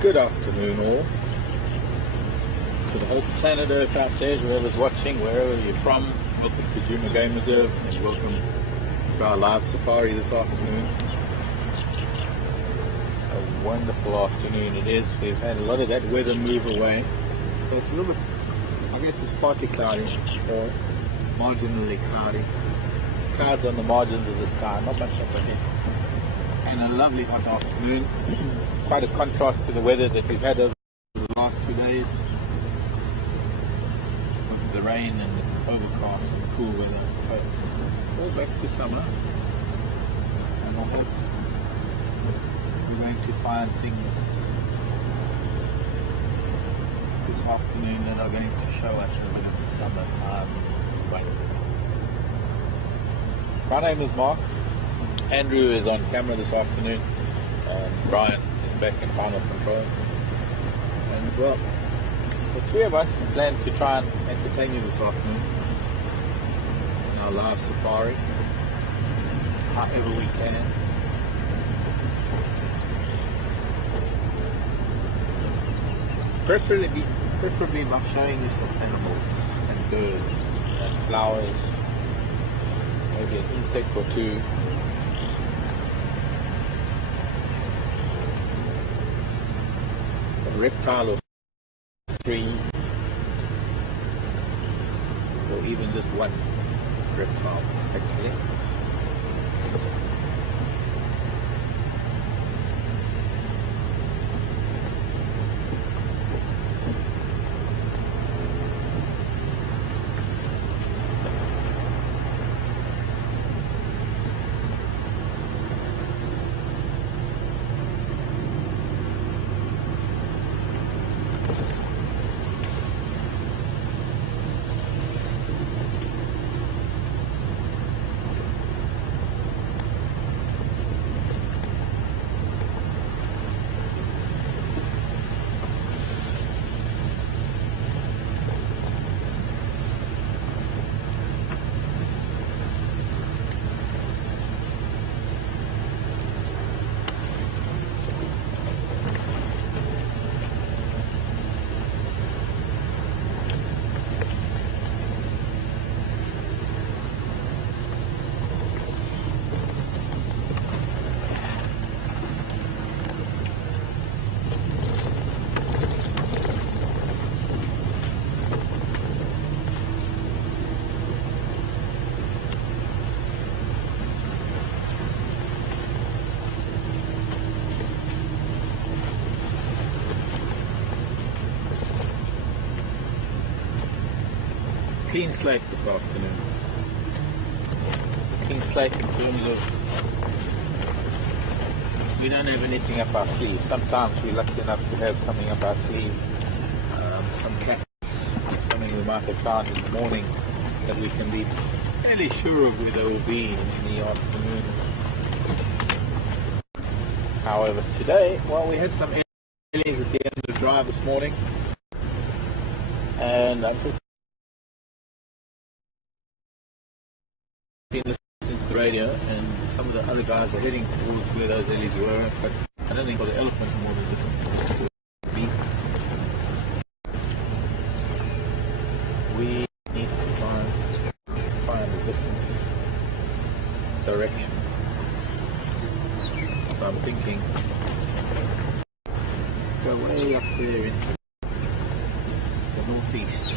Good afternoon all. To the whole planet Earth out there, whoever's watching, wherever you're from, welcome to Djuma Game Reserve and welcome to our live safari this afternoon. A wonderful afternoon it is. We've had a lot of that weather move away. So it's a little bit, I guess it's partly cloudy or marginally cloudy. Clouds on the margins of the sky, not much up ahead. And a lovely hot afternoon. Quite a contrast to the weather that we've had over the last 2 days. With the rain and the overcast and the cool weather. So all back to summer. And I hope we're going to find things this afternoon that are going to show us a bit of summertime rain. My name is Mark. Andrew is on camera this afternoon. Brian is back in final control. And well, the three of us plan to try and entertain you this afternoon in our live safari, however we can. Preferably by showing you some animals and birds and flowers, maybe an insect or two. A reptile or three, or even just one reptile actually. Clean slate this afternoon. Clean slate in terms of we don't have anything up our sleeve. Sometimes we're lucky enough to have something up our sleeve, some tracks, something we might have found in the morning that we can be fairly sure of where they will be in the afternoon. However, today, well, we had some aliens at the end of the drive this morning, and I'm just been listening to the radio, and some of the other guys are heading towards where those ellies were, but I don't think it was an elephant more than different. We need to try and find a different direction. So I'm thinking, let's go way up there into the northeast.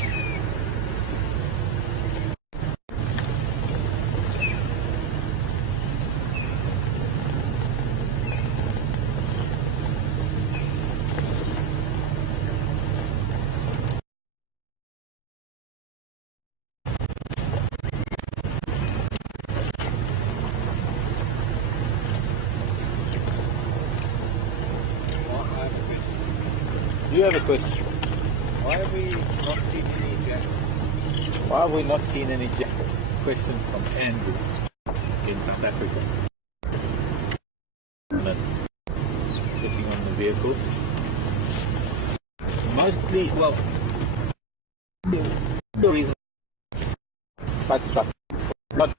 You have a question. Why have we not seen any jackets? Why have we not seen any jackets? Question from Andrew in South Africa. Sitting on the vehicle. Mostly, well, the reason such structure. Not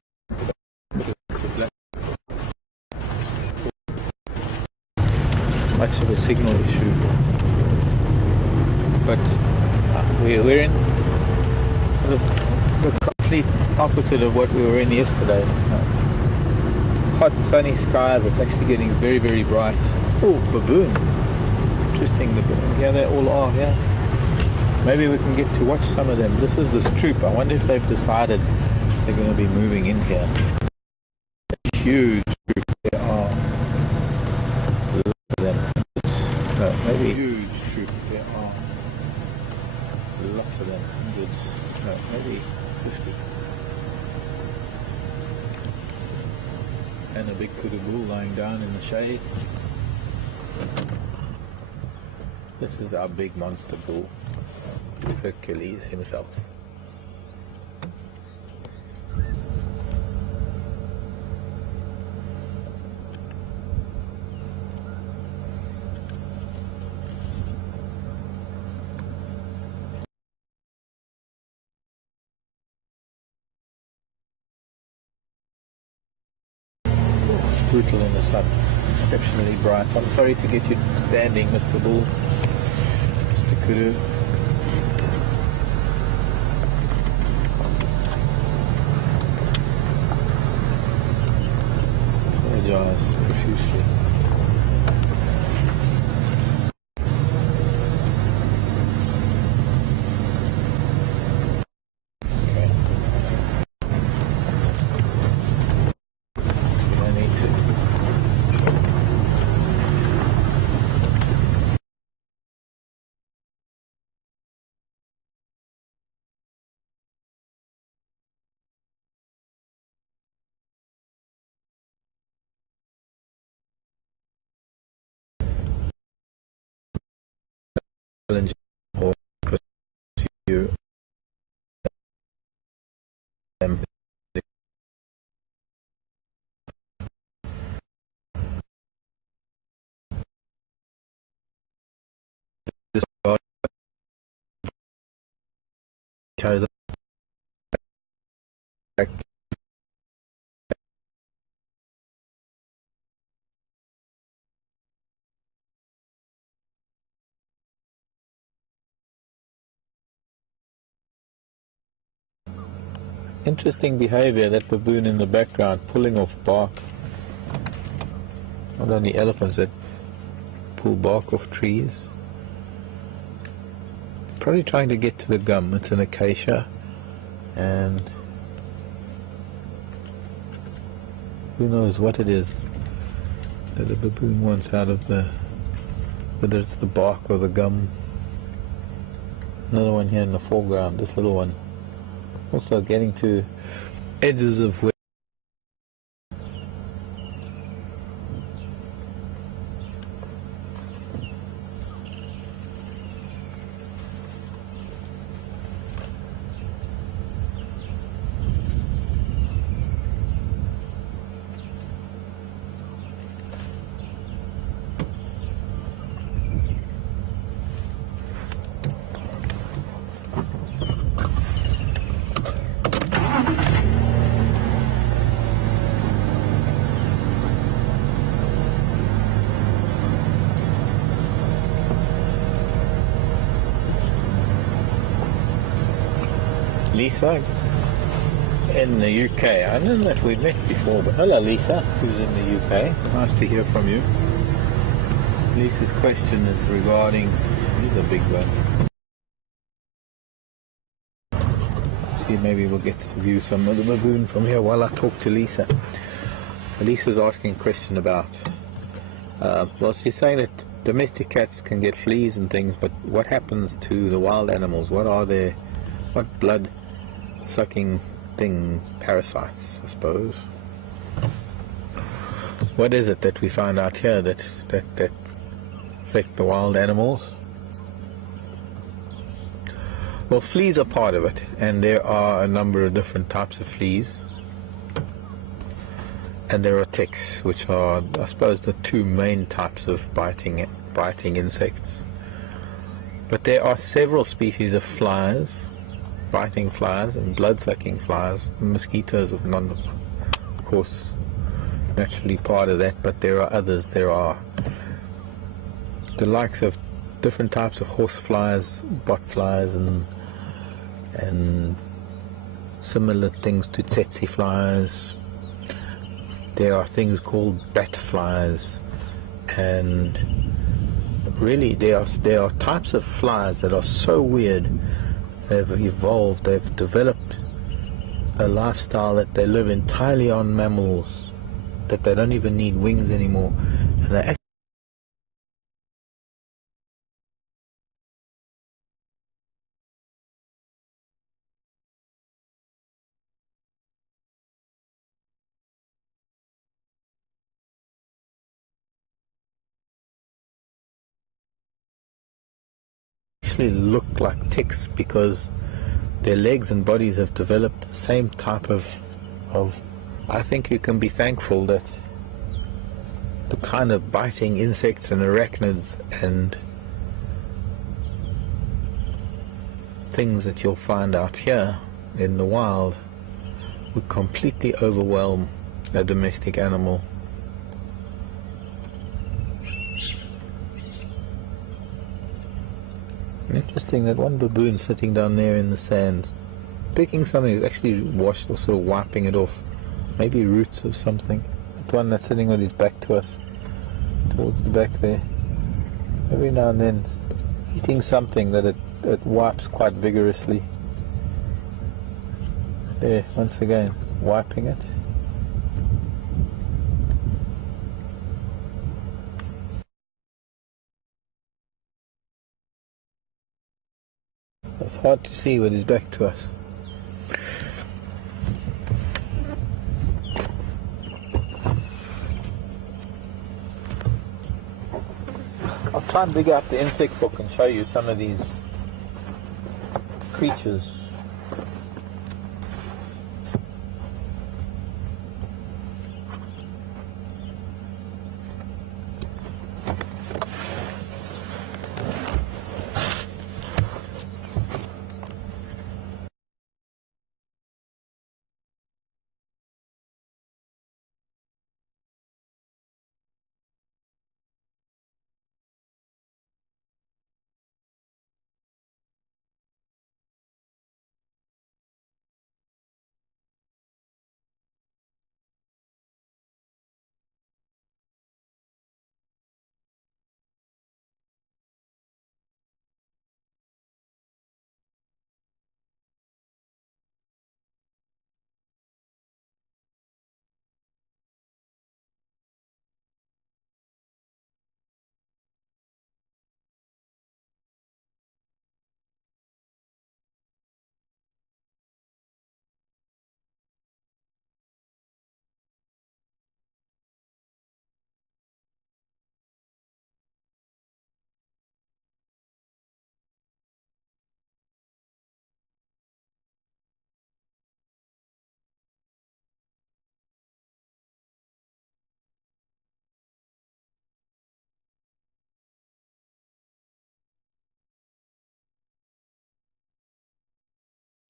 much of a signal issue. But we're in sort of the complete opposite of what we were in yesterday. Hot sunny skies, it's actually getting very, very bright. Oh, baboon. Interesting, the baboon. Here they all are here. Maybe we can get to watch some of them. This is this troop. I wonder if they've decided they're going to be moving in here. A huge troop there are. Lots of them. No, maybe huge troop there are. Lots of them. Hundreds. No, maybe 50. And a big kudu bull lying down in the shade. This is our big monster bull, Hercules himself. Brutal in the sun, exceptionally bright. I'm sorry to get you standing, Mr. Bull, Mr. Kudu. Apologize profusely. Or you this body chose back. Interesting behavior, that baboon in the background pulling off bark. Not only elephants that pull bark off trees. Probably trying to get to the gum. It's an acacia, and who knows what it is that a baboon wants out of the, whether it's the bark or the gum. Another one here in the foreground, this little one. Also getting to edges of where Lisa in the UK. I don't know if we've met before, but hello Lisa, who's in the UK. Nice to hear from you. Lisa's question is regarding, here's a big one. See, maybe we'll get to view some of the baboon from here while I talk to Lisa. Lisa's asking a question about, well, she's saying that domestic cats can get fleas and things, but what happens to the wild animals? What are their, what blood sucking thing, parasites, I suppose? What is it that we found out here that affect the wild animals? Well, fleas are part of it, and there are a number of different types of fleas, and there are ticks, which are, I suppose, the two main types of biting insects. But there are several species of flies, biting flies and blood-sucking flies. Mosquitoes of course, naturally part of that, but there are others. There are the likes of different types of horse flies, bot flies, and similar things to tsetse flies. There are things called bat flies, and really there are types of flies that are so weird. They've evolved, they've developed a lifestyle that they live entirely on mammals, that they don't even need wings anymore, and they actually look like ticks because their legs and bodies have developed the same type of I think you can be thankful that the kind of biting insects and arachnids and things that you'll find out here in the wild would completely overwhelm a domestic animal. Interesting that one baboon sitting down there in the sand picking something is actually washed or sort of wiping it off. Maybe roots of something. That one that's sitting with his back to us, towards the back there. Every now and then eating something that it wipes quite vigorously. There, once again, wiping it. It's hard to see with his back to us. I'll try and dig out the insect book and show you some of these creatures.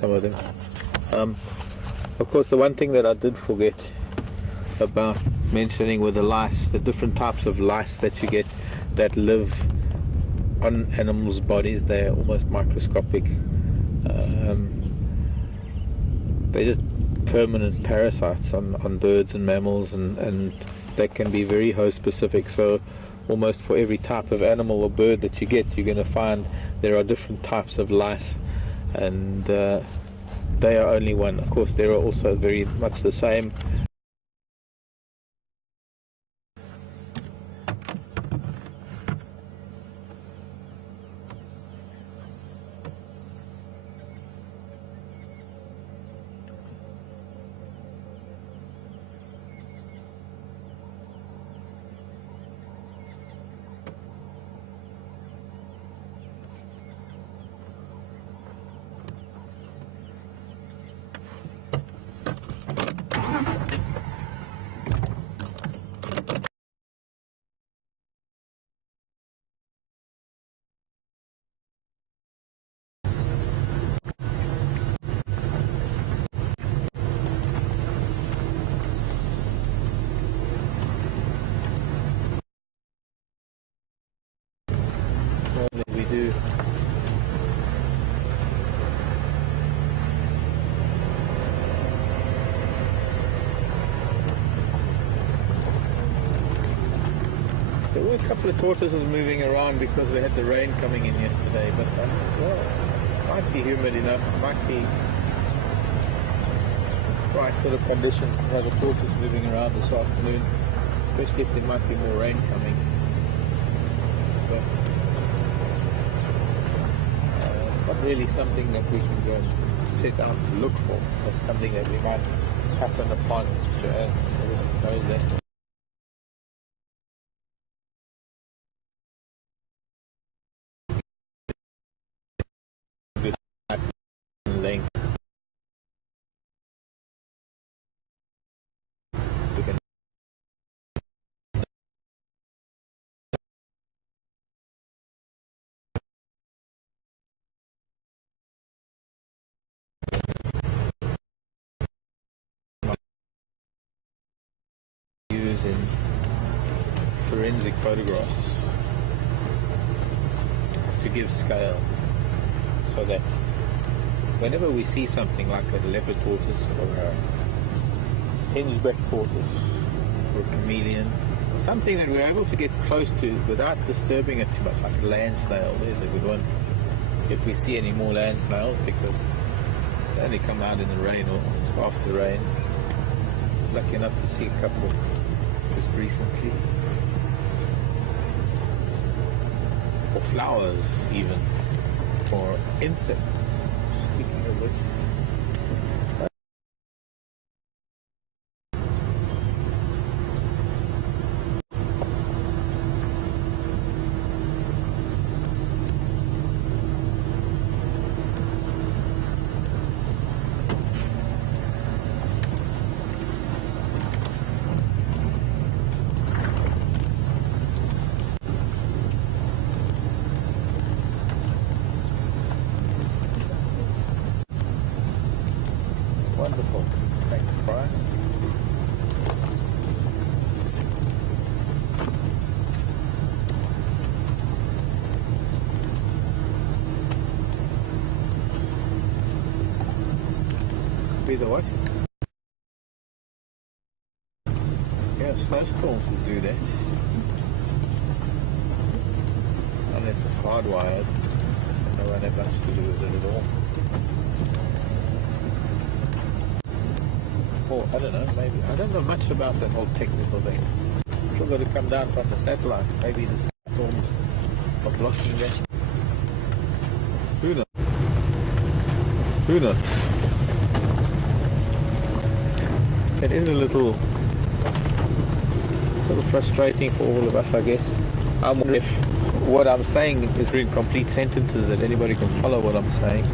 Some of them. Of course, the one thing that I did forget about mentioning with the lice, the different types of lice that you get that live on animals' bodies, they're almost microscopic. They're just permanent parasites on birds and mammals, and they can be very host specific. So almost for every type of animal or bird that you get, you're going to find there are different types of lice, and they are only one. Of course, there are also very much the same. couple of tortoises moving around because we had the rain coming in yesterday, but well, might be humid enough, might be right sort of conditions to have a tortoise moving around this afternoon, especially if there might be more rain coming. But not really something that we can go and set out to look for. That's something that we might happen upon to knows that. Length. We can use in forensic photographs to give scale, so that whenever we see something like a leopard tortoise or a hinge-back tortoise or a chameleon, something that we're able to get close to without disturbing it too much, like a land snail, there's a good one. If we see any more land snails, because they only come out in the rain or it's after rain. Lucky enough to see a couple just recently. Or flowers even, or insects. Speaking of which, wonderful. Thanks, Brian. Be the what? Yeah, snowstorms will do that. Unless it's hardwired, and no one have much to do with it at all. Or, I don't know, maybe. I don't know much about that whole technical thing. Still got to come down from the satellite. Maybe the storms are blocking that. Who knows? Who knows? It is a little frustrating for all of us, I guess. I wonder if what I'm saying is in complete sentences that anybody can follow what I'm saying.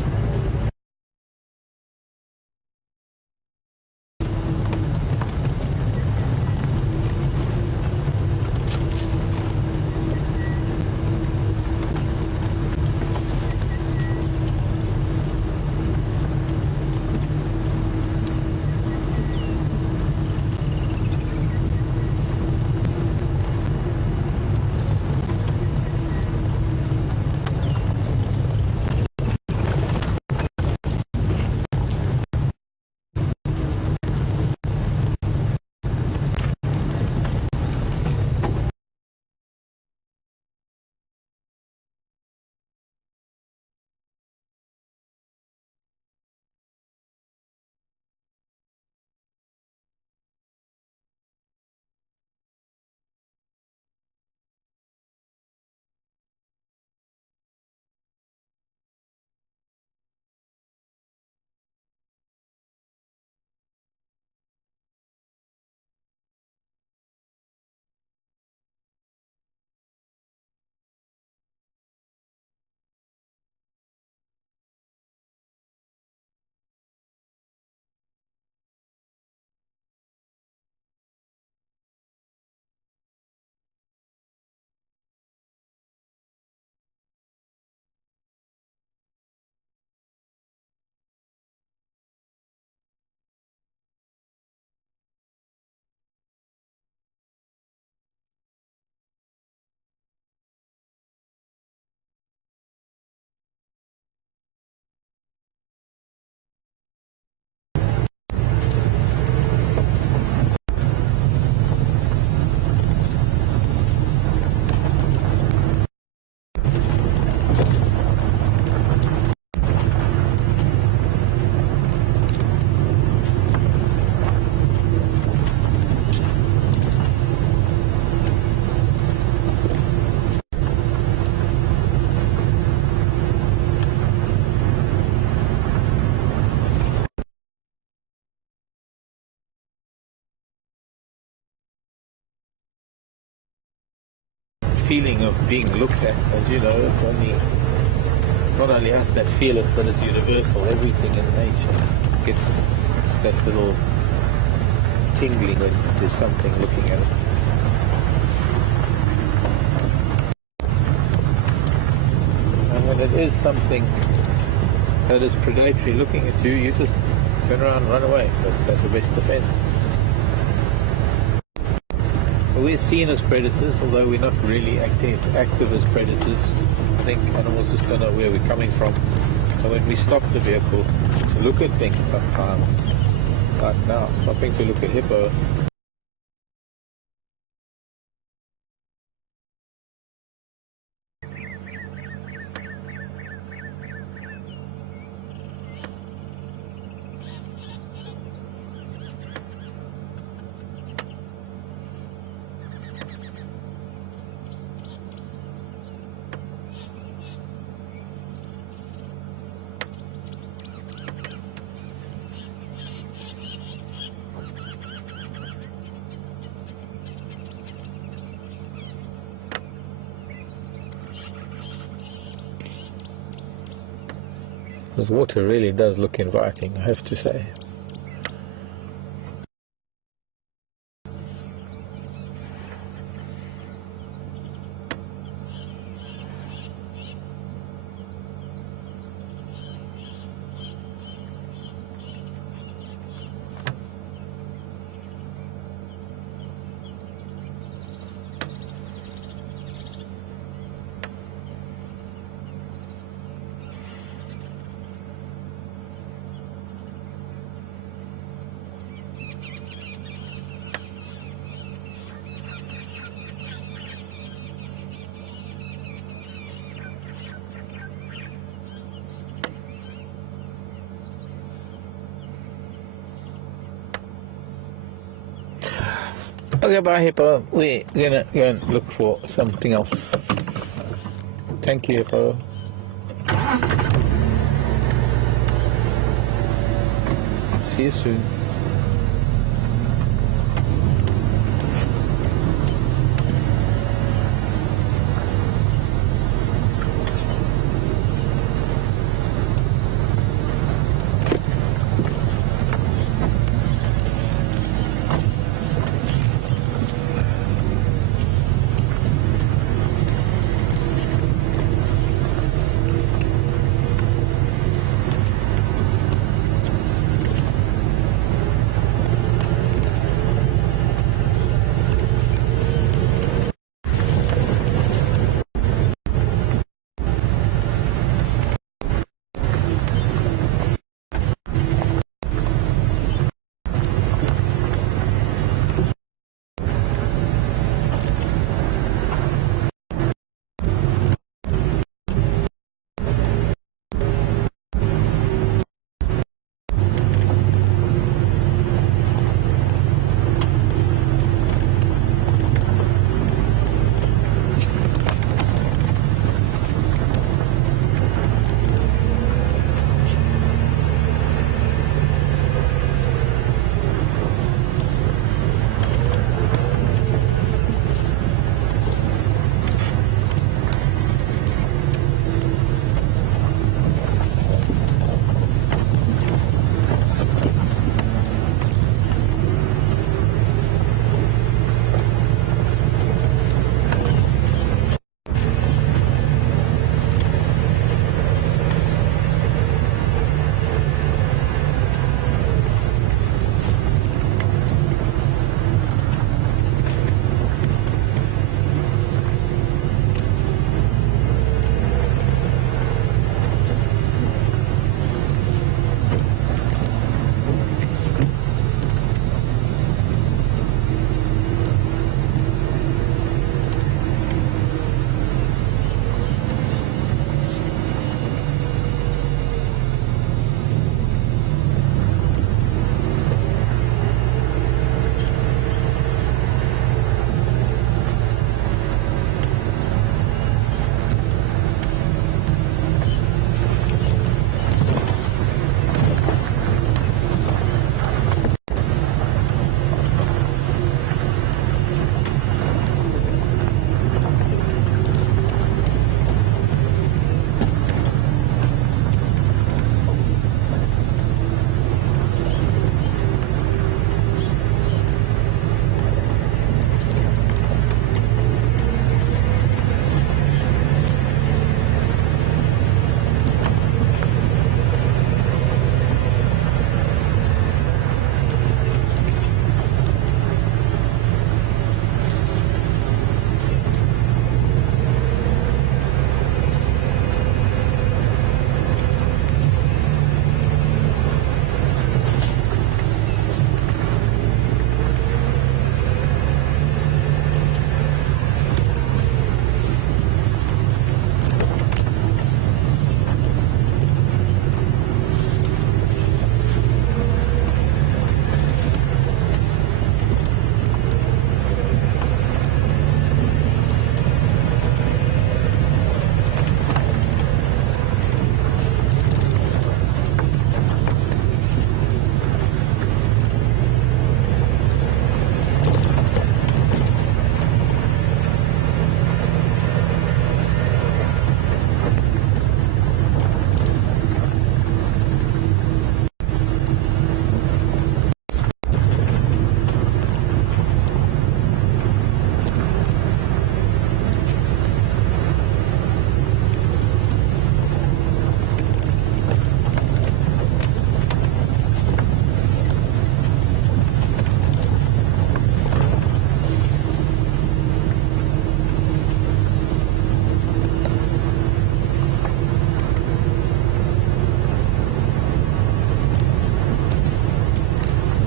feeling of being looked at. As you know, it's not only us that feel it, but it's universal. Everything in nature gets that little tingling when there's something looking at it. And when it is something that is predatory looking at you, you just turn around and run away. That's the best defense. We're seen as predators, although we're not really active as predators. I think animals just don't know where we're coming from. So when we stop the vehicle to look at things sometimes, like now, stopping to look at hippo, this water really does look inviting, I have to say. Okay, bye Hippo. We're gonna go and look for something else. Thank you, Hippo. See you soon.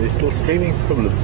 is still streaming problem.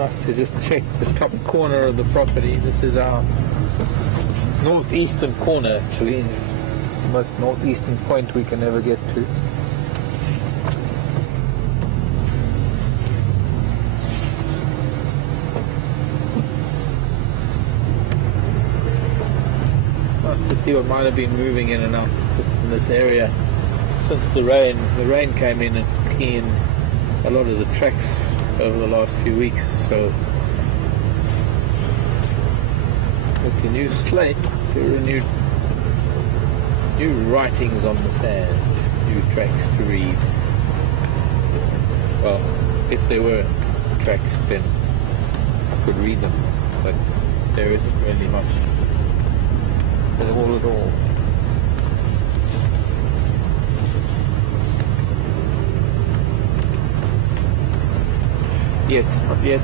Nice to just check the top corner of the property. This is our northeastern corner, actually, the most northeastern point we can ever get to. Nice to see what might have been moving in and out just in this area since the rain. The rain came in and cleaned a lot of the tracks over the last few weeks, so With the new slate, there are new writings on the sand, new tracks to read. Well, if there were tracks, then I could read them, but there isn't really much at all. Not yet.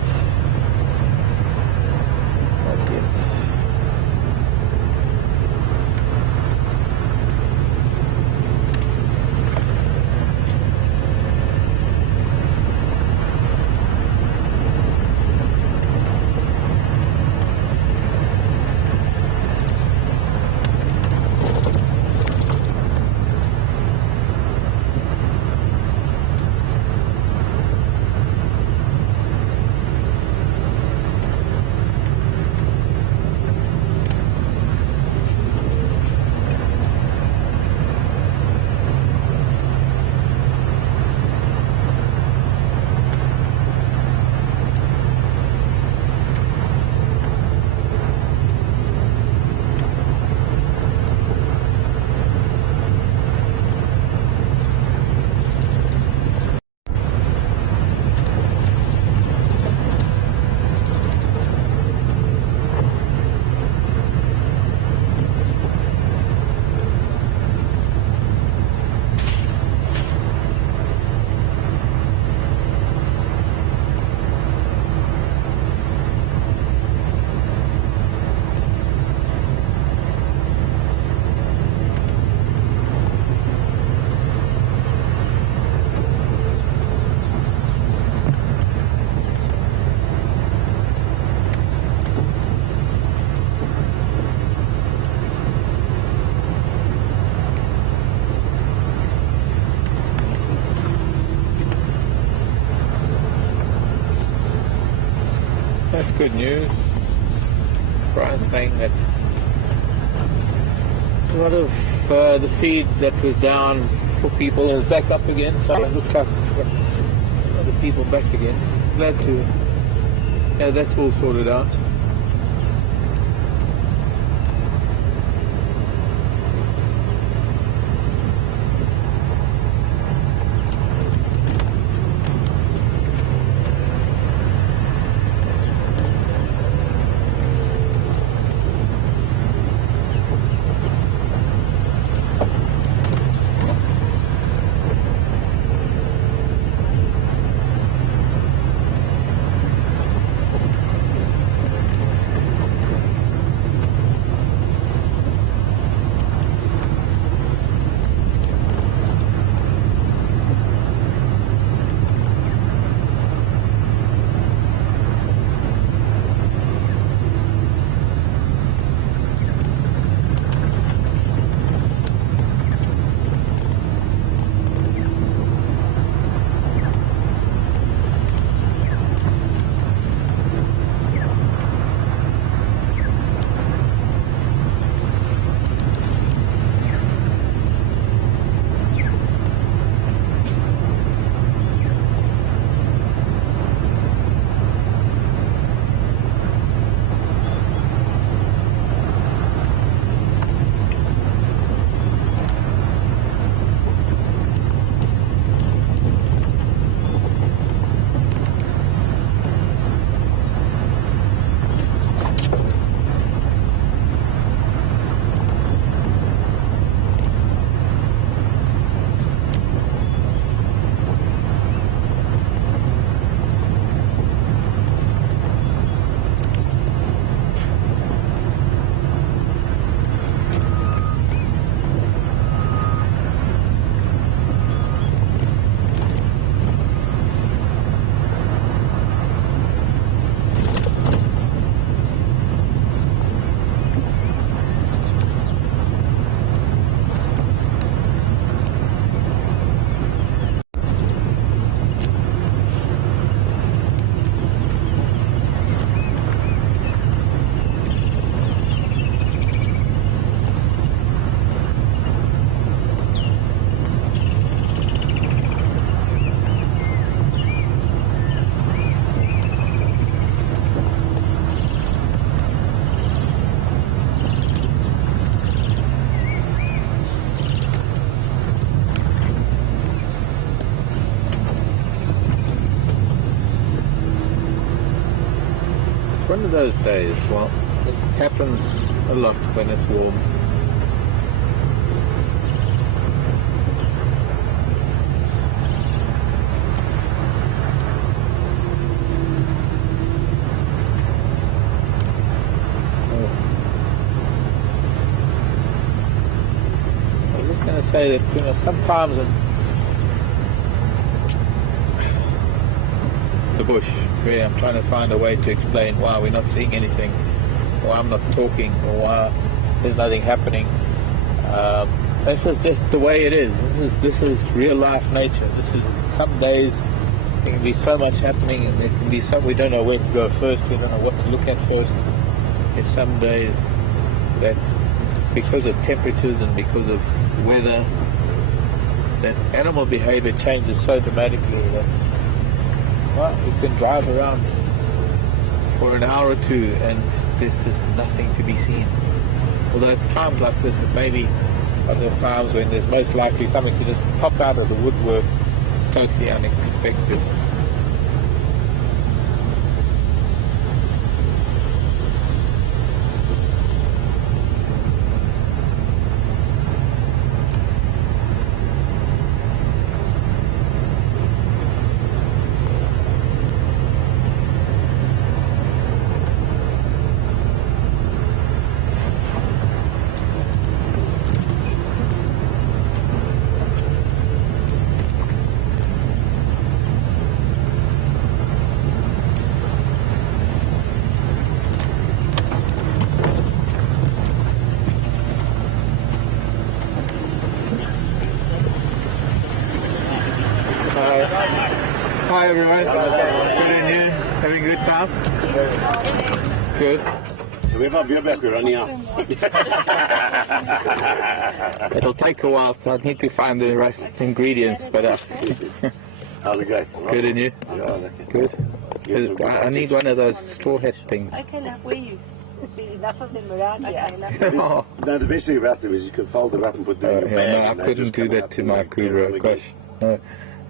That's good news. Brian's saying that a lot of the feed that was down for people is back up again, so it looks like we've got a lot of people back again. Glad to, yeah, that's all sorted out. one of those days. Well, it happens a lot when it's warm. I was just going to say that, you know, sometimes in the bush, where I'm trying to find a way to explain why we're not seeing anything, why I'm not talking, or why there's nothing happening. This is just the way it is. This is real life nature. This is, some days there can be so much happening, and there can be some we don't know where to go first. We don't know what to look at first. There's some days that, because of temperatures and because of weather, that animal behavior changes so dramatically that, well, you can drive around for an hour or two and there's just nothing to be seen. Although it's times like this that maybe are the times when there's most likely something to just pop out of the woodwork, totally unexpected. Hi everyone, good and you? Having a good time? Good. We have our beer back, we're running out. It'll take a while, so I need to find the right ingredients, but how's it going? Good and you? Yeah, okay. Good. I need one of those straw hat things. Okay, now where you? Enough of them around here. Oh. No, the best thing about them is you can fold them up and put them in your bag. No, and I they couldn't just do come that out to and my you can Kuro. roll Gosh, again. no.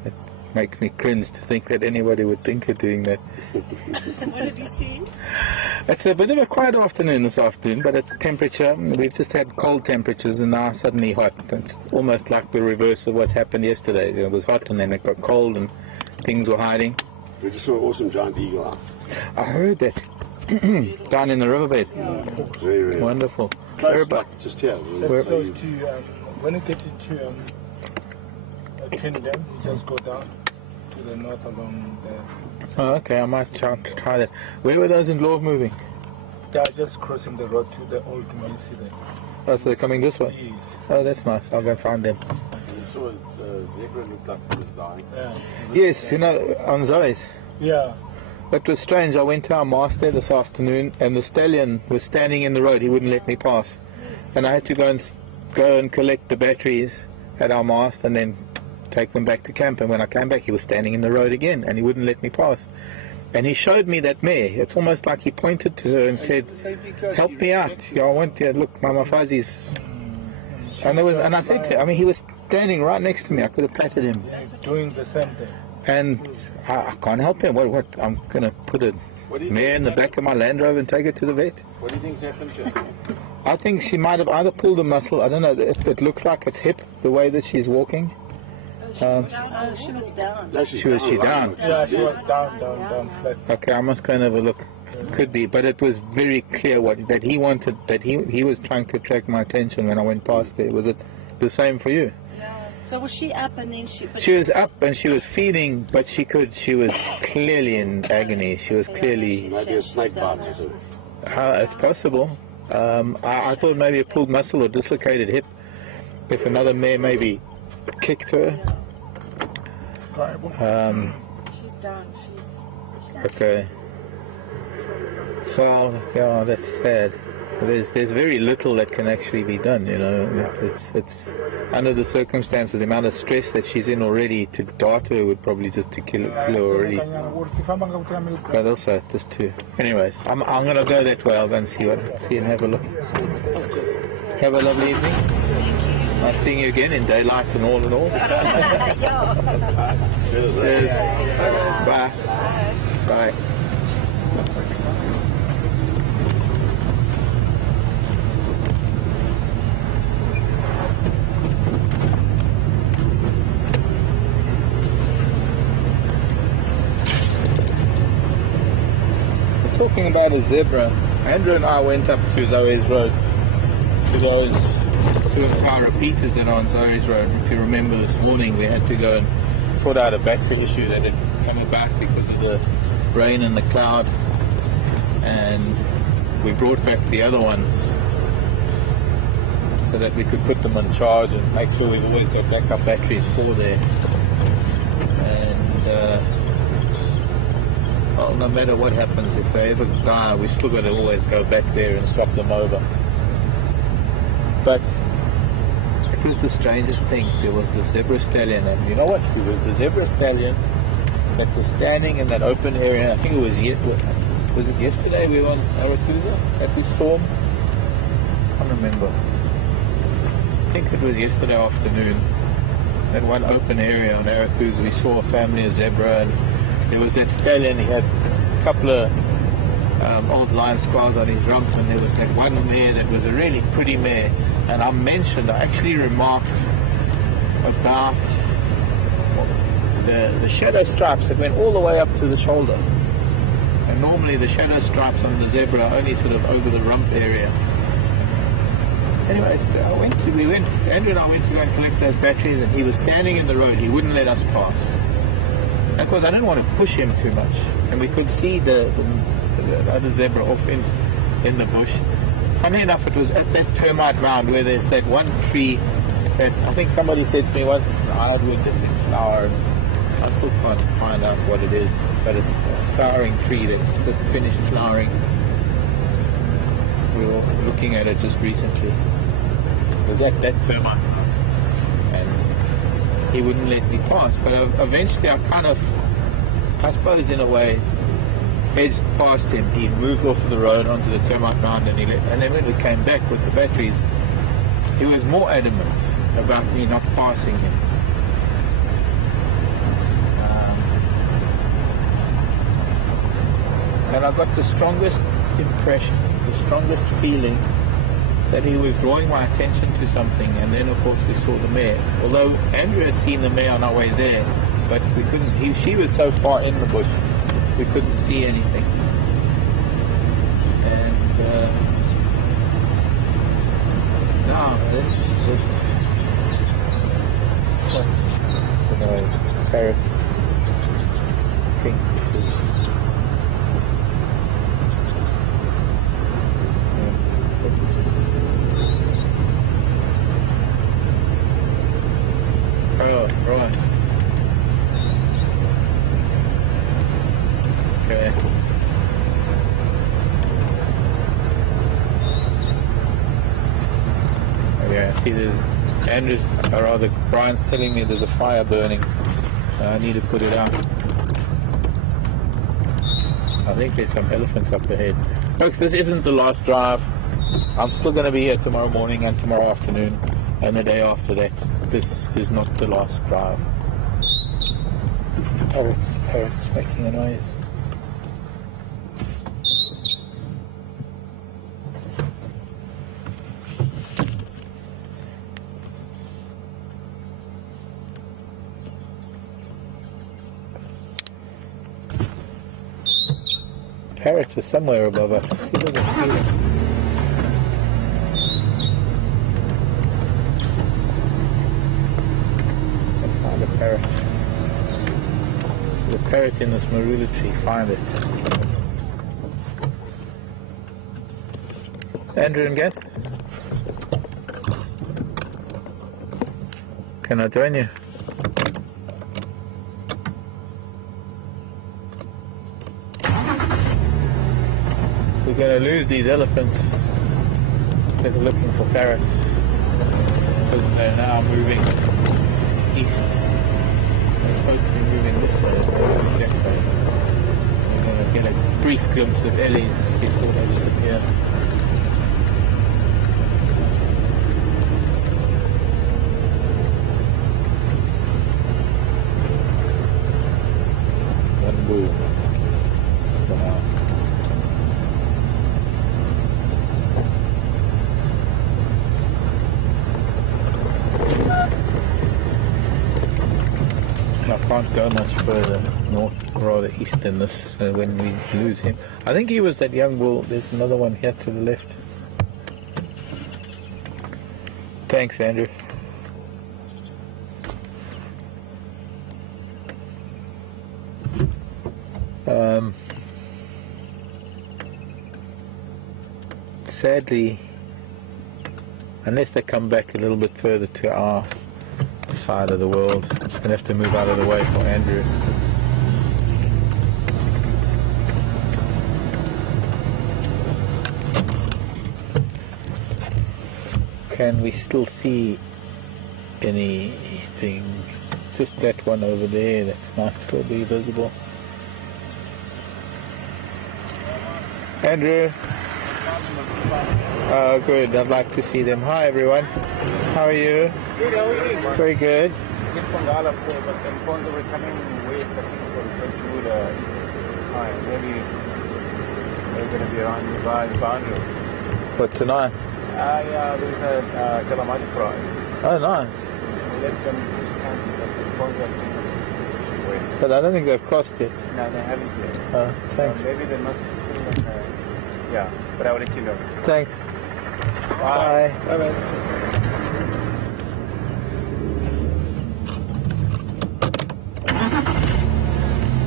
It makes me cringe to think that anybody would think of doing that. What have you seen? It's a bit of a quiet afternoon this afternoon, but it's temperature. We've just had cold temperatures and now suddenly hot. It's almost like the reverse of what's happened yesterday. It was hot and then it got cold and things were hiding. We just saw an awesome giant eagle out. I heard that. Down in the riverbed. Very, very Wonderful. close, like just here. Just close to, when you get into Trinidad, you just go down to the north along there. Oh, okay, I might try that. Where were those in Law moving? They are just crossing the road to the old community there. Oh, so they're coming this way? Yes. Oh, that's nice. I'll go find them. You saw the zebra looked like it was dying. Yeah. Yes, you know, on Zoe's. Yeah. It was strange. I went to our mast there this afternoon and the stallion was standing in the road. He wouldn't let me pass. And I had to go and collect the batteries at our mast and then take them back to camp. And when I came back, he was standing in the road again and he wouldn't let me pass. And he showed me that mare. It's almost like he pointed to her and said, help me out. Yeah, I want to look, Mama Fuzzy's. And I said to him, I mean, he was standing right next to me. I could have patted him. Doing the same thing. And I can't help him. What? I'm going to put a mare in the back of my Land Rover and take it to the vet. What do you think's happened to her? I think she might have either pulled a muscle. I don't know. It looks like it's hip, the way that she's walking. She was down. No, She was down? Yeah, she was down flat. Okay, I must go and have a look. Could be, but it was very clear that he wanted, that he was trying to attract my attention when I went past there. Was it the same for you? So was she up and then she... She was up and she was feeding, but she was clearly in agony. She was clearly... Maybe a snake bite or something. It's possible. I thought maybe a pulled muscle or dislocated hip. If another mare maybe kicked her. She's down. Okay. Well, yeah, that's sad. There's very little that can actually be done, you know. It's under the circumstances, the amount of stress that she's in already, to dart her would probably just to kill her already. But also just to... Anyways, I'm gonna go that way. I'll go and see and have a look. Have a lovely evening. Nice seeing you again in daylight and all. Cheers. Bye. Bye. talking about a zebra. Andrew and I went up to Zoe's Road, to those two of our repeaters that are on Zoe's Road. If you remember this morning, we had to go and sort out a battery issue that had come about because of the rain and the cloud, and we brought back the other ones so that we could put them on charge and make sure we've always got backup batteries for there. And well, no matter what happens, if they ever die, we still got to always go back there and swap them over. But it was the strangest thing. There was the zebra stallion, and you know what? It was the zebra stallion that was standing in that open area. I think it was it yesterday we were on Arathusa that we saw him? I can't remember. I think it was yesterday afternoon. That one open area on Arathusa, we saw a family of zebra, and there was that stallion. He had a couple of old lion squaws on his rump, and there was that one mare that was a really pretty mare. And I actually remarked about the shadow stripes that went all the way up to the shoulder. And normally the shadow stripes on the zebra are only sort of over the rump area. Anyways, Andrew and I went to go and collect those batteries, and he was standing in the road. He wouldn't let us pass. And of course, I didn't want to push him too much. And we could see the other zebra off in the bush. Funny enough, it was at that termite mound where there's that one tree that I think somebody said to me once, it's an ironwood that's in flower. I still can't find out what it is, but it's a flowering tree that's just finished flowering. We were looking at it just recently. It was at that termite mound, and he wouldn't let me pass. But eventually I kind of, I suppose in a way, edged past him. He moved off of the road onto the termite mound, and then when we came back with the batteries, he was more adamant about me not passing him. And I got the strongest impression, the strongest feeling that he was drawing my attention to something. And then of course we saw the mare, although Andrew had seen the mare on our way there, but we couldn't, she was so far in the bush we couldn't see anything. And now this parrots, kingfishers. Oh, right. Okay. Okay, I see there's Andrew's, or rather Brian's telling me there's a fire burning, so I need to put it out. I think there's some elephants up ahead. Folks, this isn't the last drive. I'm still going to be here tomorrow morning and tomorrow afternoon and the day after that. This is not the last drive. Parrots making a noise. Parrots are somewhere above us. See them, see them. Let's find a parrot. There's a parrot in this marula tree. Find it. Andrew and Gat? Can I join you? We're going to lose these elephants instead of looking for parrots, because they're now moving east. They're supposed to be moving this way. We're going to get a brief glimpse of Ellie's before they disappear. One bull for now. I can't go much further north, or rather east than this when we lose him. I think he was that young bull. There's another one here to the left. Thanks, Andrew. Sadly, unless they come back a little bit further to our side of the world, I'm just going to have to move out of the way for Andrew. Can we still see anything? Just that one over there that might still be visible. Andrew? Oh, good. I'd like to see them. Hi, everyone. How are you? Good, how are you? Very good. Get from the Isle of Clay, but then Ponzo we're coming west, I think we'll go to the eastern time. Maybe we're going to be around the boundaries. What, tonight? Yeah, there's a Kalamati prize. Oh, nice. We'll let them push camp, but then Ponzo has to pushing west. But I don't think they've crossed yet. No, they haven't yet. Oh, thanks. Maybe they must be still in yeah, but I will let you know. Thanks. Bye. Bye. Bye-bye.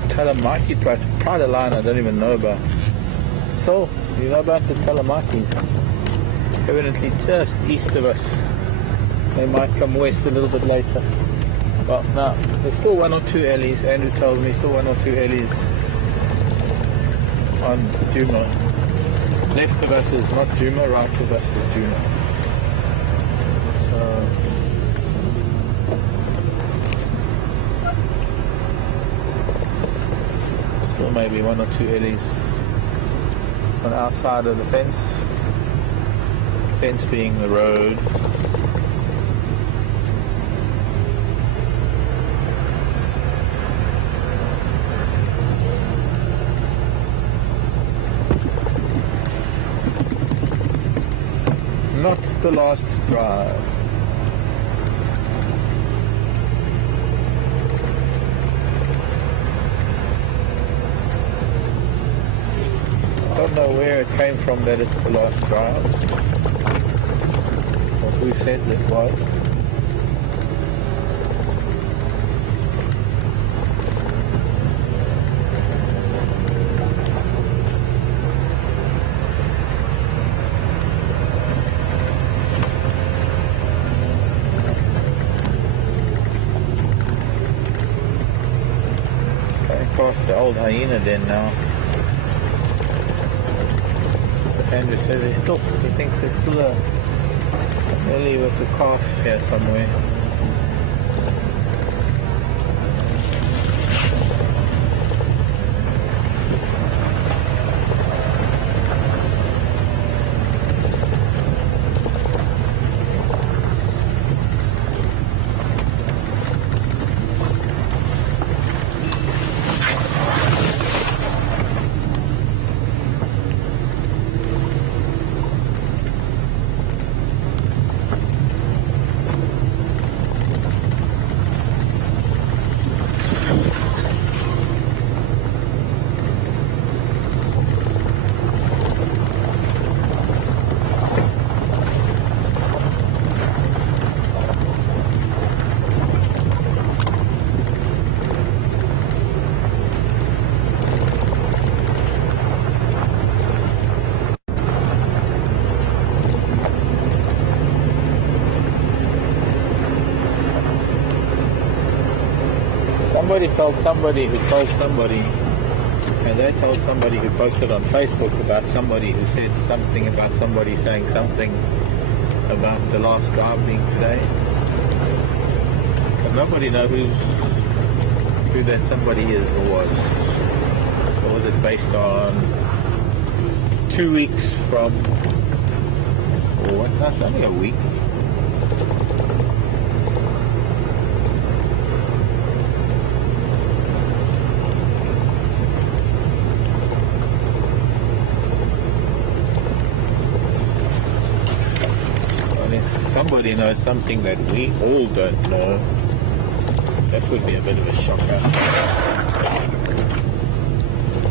Talamati pride of line I don't even know about. So, you know about the Talamatis? Evidently just east of us. They might come west a little bit later. Well, no, there's still one or two ellies. Andrew tells me still one or two ellies on Djuma. Left of us is not Djuma, right of us is Djuma. Still maybe one or two ellies on our side of the fence. Fence being the road. Not the last drive. Don't know where it came from that it's the last drive. Or who said it was. Past the old hyena den now. Andrew says he thinks there's still a ellie with a calf here somewhere. Somebody told somebody who told somebody, and they told somebody who posted on Facebook about somebody who said something about somebody saying something about the last drive being today. But nobody knows who that somebody is or was. Or was it based on 2 weeks from, or what? That's only a week. Somebody knows something that we all don't know. That would be a bit of a shocker.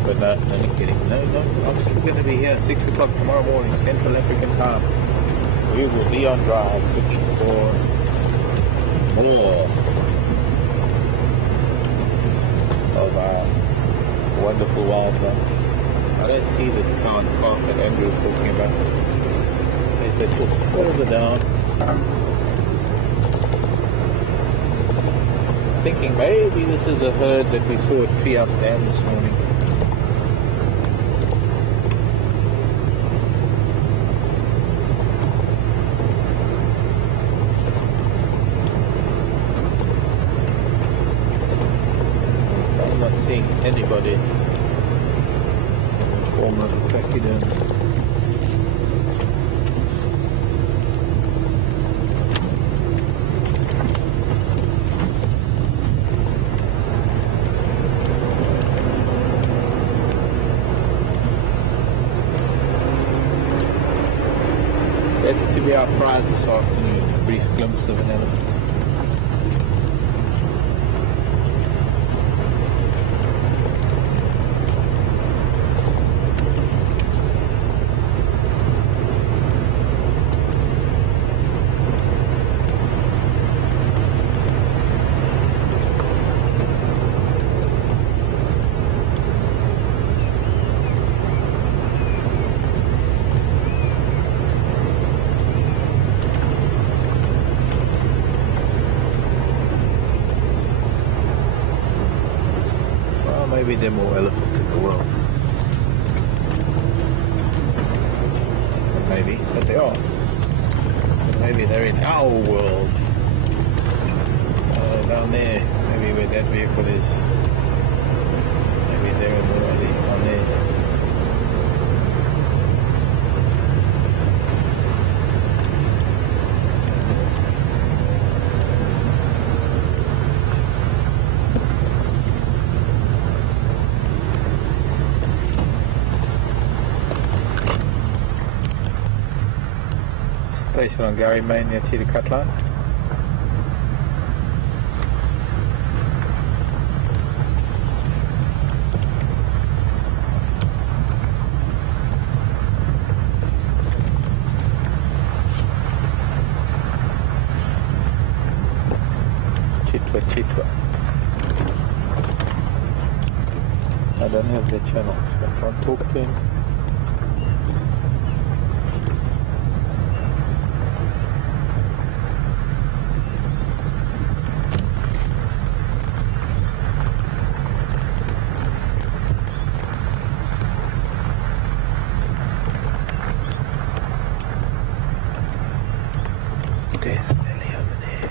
But no, not kidding. No, I'm still going to be here at 6 o'clock tomorrow morning, Central African time. We will be on drive looking for more of our wonderful wildlife. I don't see this car park that Andrew was talking about. There's this little further down. Thinking maybe this is a herd that we saw at Treehouse Dam this morning. I'm not seeing anybody in the form of taxidermy. That's to be our prize this afternoon, a brief glimpse of an elephant. Maybe there are more elephants in the world. Maybe, but they are. But maybe they're in our world. Down there, maybe where that vehicle is. Maybe there are more, at least down there. Station on Gary Main near Tita Cutline. Chitwa. I don't have the channel, so I can't talk to him. There's Nelly over there.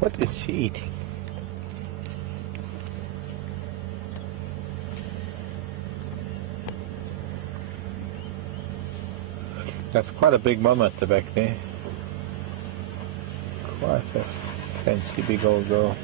What is she eating? That's quite a big mama at the back there. Quite a fancy big old girl.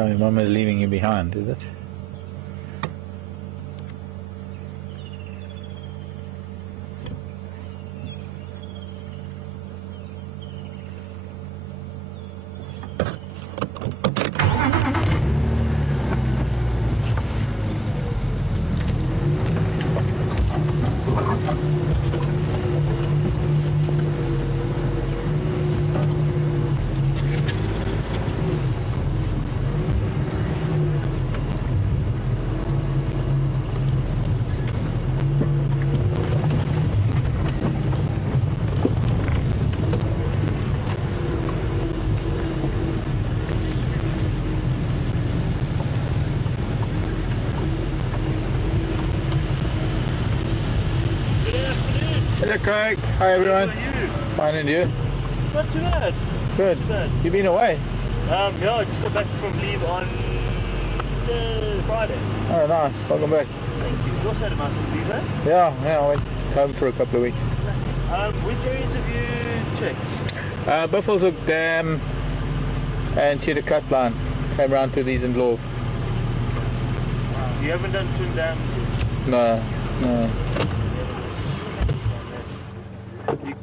Oh, your mum is leaving you behind, is it? Hello Craig, hi everyone. How are you? Fine, and you? Not too bad. Good. Not too bad. You been away? Yeah, I just got back from leave on Friday. Oh nice, welcome back. Thank you. You also had a nice little leave, eh? Yeah, I went home for a couple of weeks. Which areas have you checked? Buffelshoek Dam and Cheetah Cut Line. Came round to these in Law. You haven't done Twin Dams yet? No. You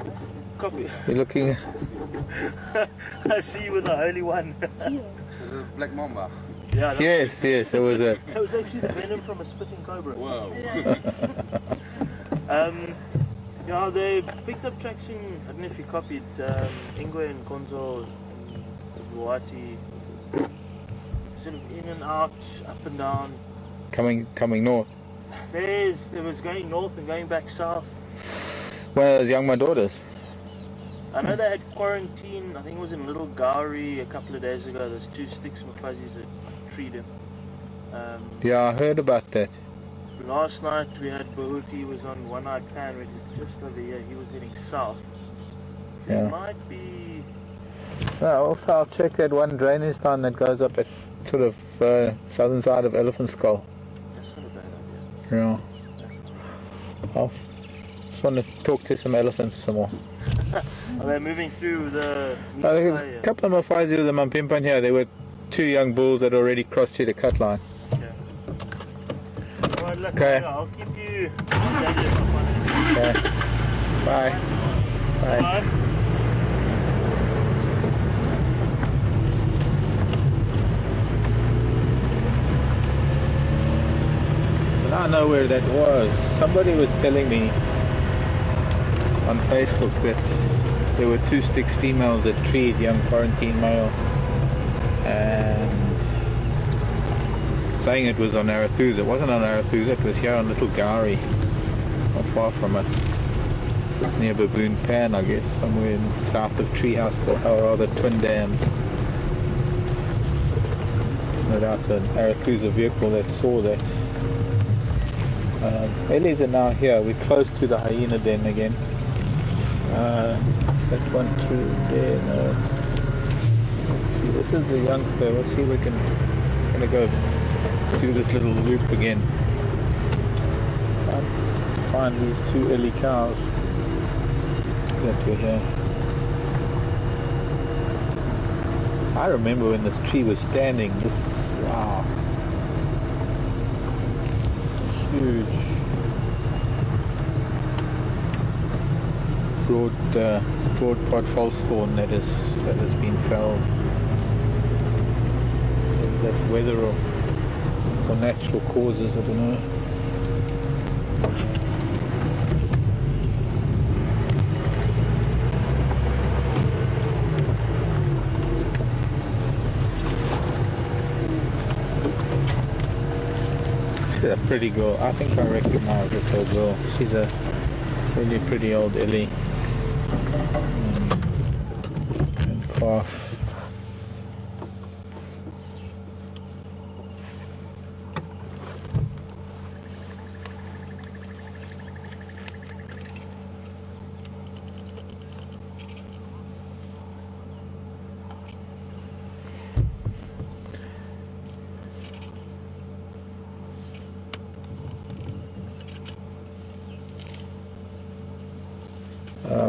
copy. You're looking... I see you with the holy one. Black Mamba. Yeah, Yes, it was a... that was actually the venom from a spitting cobra. Wow. Yeah, they picked up tracks in, I don't know if you copied, Ingwe and Konzo and Buati. Sort of in and out, up and down. Coming north. There was going north and going back south. One of those young my daughters. I know they had quarantine, I think it was in Little Gowrie a couple of days ago. There's 2 sticks and fuzzies that treed him. Yeah, I heard about that. Last night we had Bahuti was on one-eyed plan, which is just over here. He was heading south. So Yeah. it might be... Also, I'll check that one drainage line that goes up at sort of southern side of Elephant Skull. That's not a bad idea. Yeah. That's I'll just want to talk to some elephants some more. Are they moving through the... There's a couple of Mafazi with the Mampimpan here. There were 2 young bulls that already crossed to the cut line. Okay. Alright, look, Okay. yeah, I'll keep you updated if I find anything. Okay. Bye. Bye. Bye. Now I know where that was. Somebody was telling me on Facebook that there were 2 sticks females that treed young quarantine male, and saying it was on Arathusa. It wasn't on Arathusa, it was here on Little Gowrie, not far from us, just near Baboon Pan, I guess, somewhere in south of Treehouse, or the Twin Dams. No doubt an Arathusa vehicle that saw that. Ellies are now here. We're close to the hyena den again. That one through there. No. See, this is the youngster. We'll see if we can gonna go do this little loop again. Find these 2 early cows that were here. I remember when this tree was standing. This is wow. Huge, broad pod false thorn that has been felled. Maybe that's weather or natural causes, I don't know. She's a pretty girl. I think I recognize this old girl. She's a really pretty old Ellie. And calf.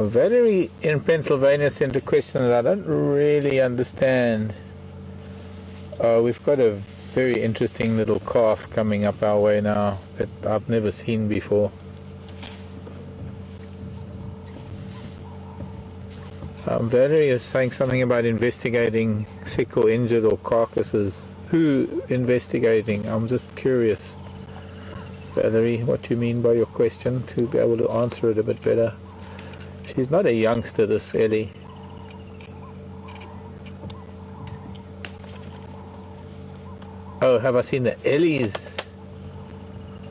Valerie in Pennsylvania sent a question that I don't really understand. We've got a very interesting little calf coming up our way now that I've never seen before. Valerie is saying something about investigating sick or injured or carcasses. Who investigating? I'm just curious. Valerie, what do you mean by your question, to be able to answer it a bit better? She's not a youngster, this Ellie. Oh, have I seen the Ellies?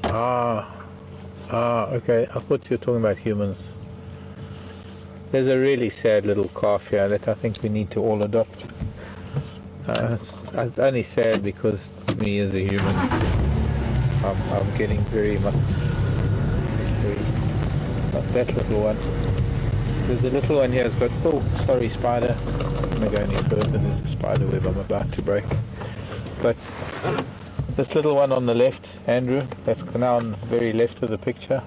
Okay. I thought you were talking about humans. There's a really sad little calf here that I think we need to all adopt. It's only sad because me as a human, I'm getting very much. Not that little one. There's a little one here that's got. Oh, sorry, spider. I'm not going to go any further. There's a spider web I'm about to break. But this little one on the left, Andrew, that's now on the very left of the picture.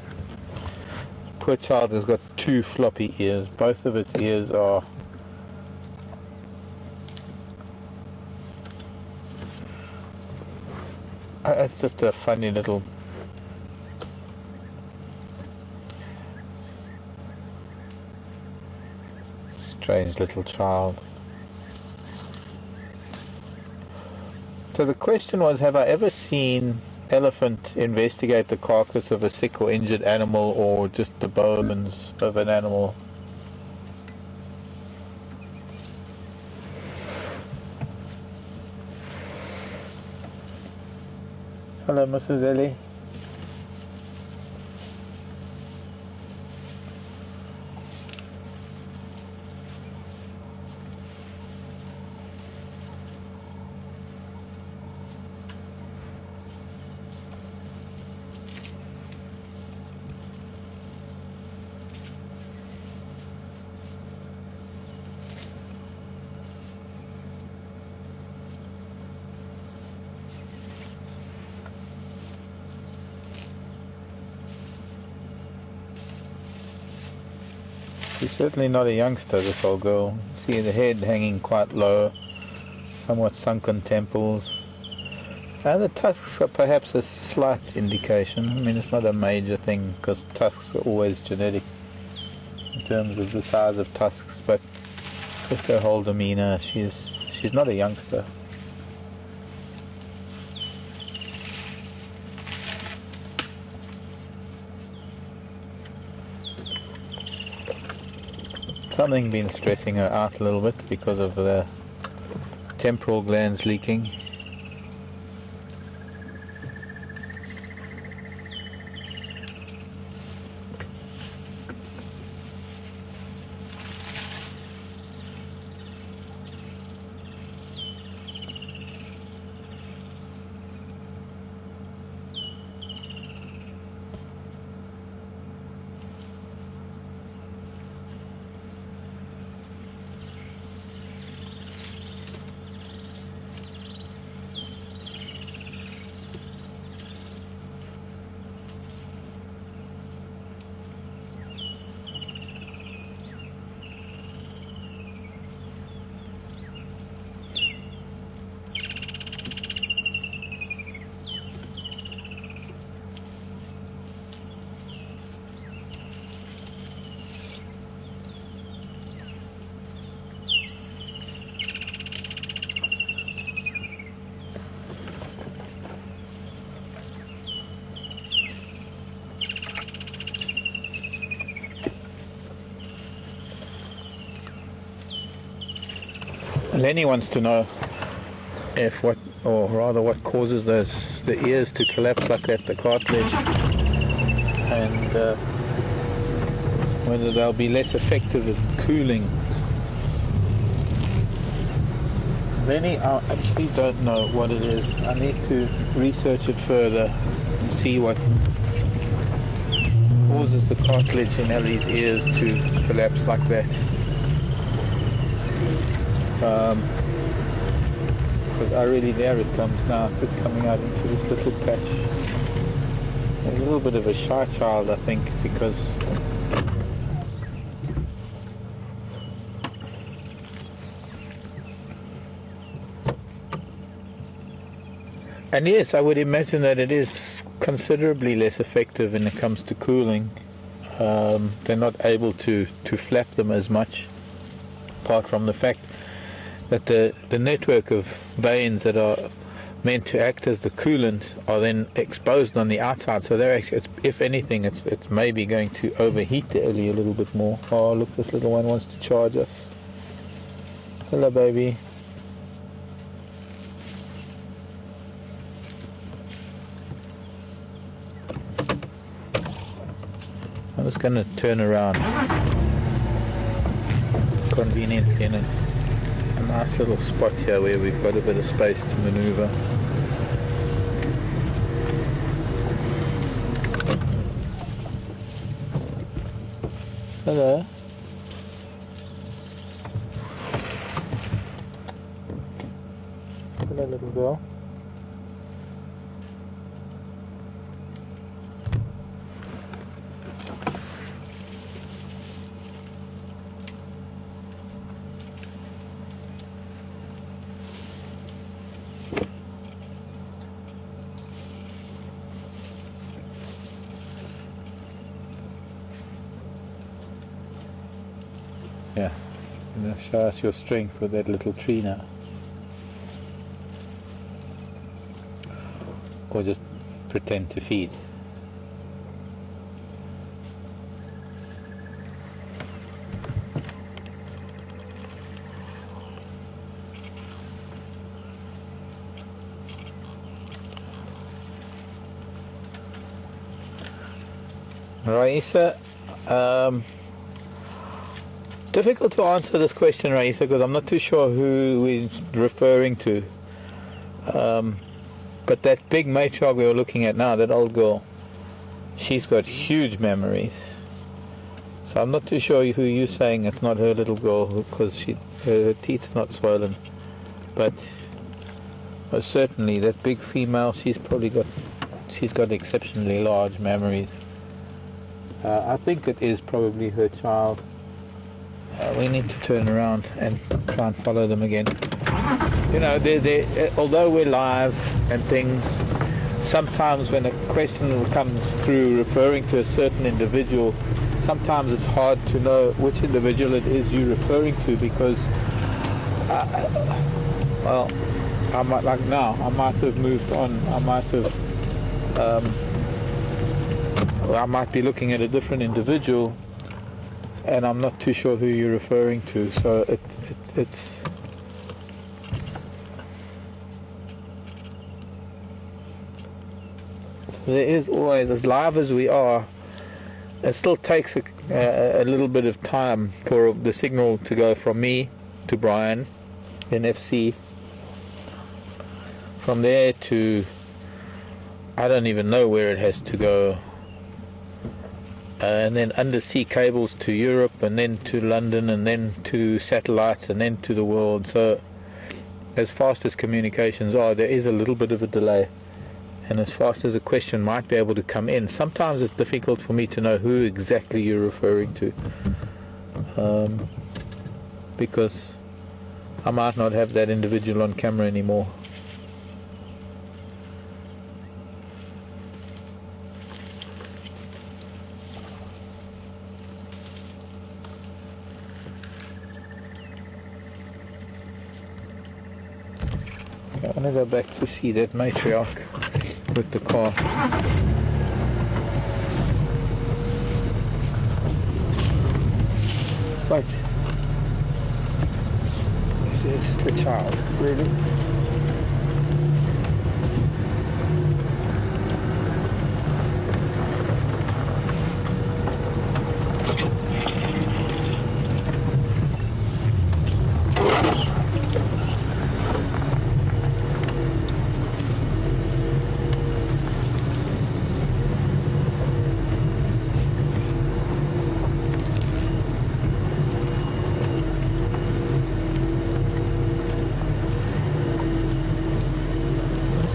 Poor child has got 2 floppy ears. Both of its ears are it's just a funny little strange little child. So the question was, have I ever seen elephant investigate the carcass of a sick or injured animal, or just the bones of an animal? Hello, Mrs. Ellie. She's certainly not a youngster, this old girl. See the head hanging quite low, somewhat sunken temples. And the tusks are perhaps a slight indication. I mean, it's not a major thing because tusks are always genetic in terms of the size of tusks, but just her whole demeanor, she's not a youngster. Something been stressing her out a little bit because of the temporal glands leaking. Lenny wants to know what causes the ears to collapse like that, the cartilage, and whether they'll be less effective at cooling. Lenny, I actually don't know what it is. I need to research it further and see what causes the cartilage in Ellie's ears to collapse like that. Because there it comes now, it's just coming out into this little patch. There's a little bit of a shy child, I think, because And yes, I would imagine that it is considerably less effective when it comes to cooling. They're not able to flap them as much, apart from the fact that the network of vanes that are meant to act as the coolant are then exposed on the outside, so they're actually, if anything, it's maybe going to overheat the Ellie a little bit more. Oh, look, this little one wants to charge us. Hello, baby. I'm just going to turn around conveniently in a nice little spot here where we've got a bit of space to maneuver. Hello. Hello, little girl. Yeah, you're going to show us your strength with that little tree now. Or just pretend to feed. Raisa, difficult to answer this question, Raisa, because I'm not too sure who we're referring to. But that big matriarch we were looking at now, that old girl, she's got huge memories. So I'm not too sure who you're saying it's not her little girl, because her teeth's not swollen. But certainly that big female, she's got exceptionally large memories. I think it is probably her child. We need to turn around and try and follow them again. You know, although we're live and things, sometimes when a question comes through referring to a certain individual, sometimes it's hard to know which individual it is you're referring to, because, well, I might have moved on. I might be looking at a different individual, and I'm not too sure who you're referring to. So it's there is always, as live as we are, it still takes a little bit of time for the signal to go from me to Brian in FC, from there to, I don't even know where it has to go, and then undersea cables to Europe, and then to London, and then to satellites, and then to the world. So as fast as communications are, there is a little bit of a delay. And as fast as a question might be able to come in, sometimes it's difficult for me to know who exactly you're referring to, because I might not have that individual on camera anymore. I want to go back to see that matriarch with the car. But it's just a child, really.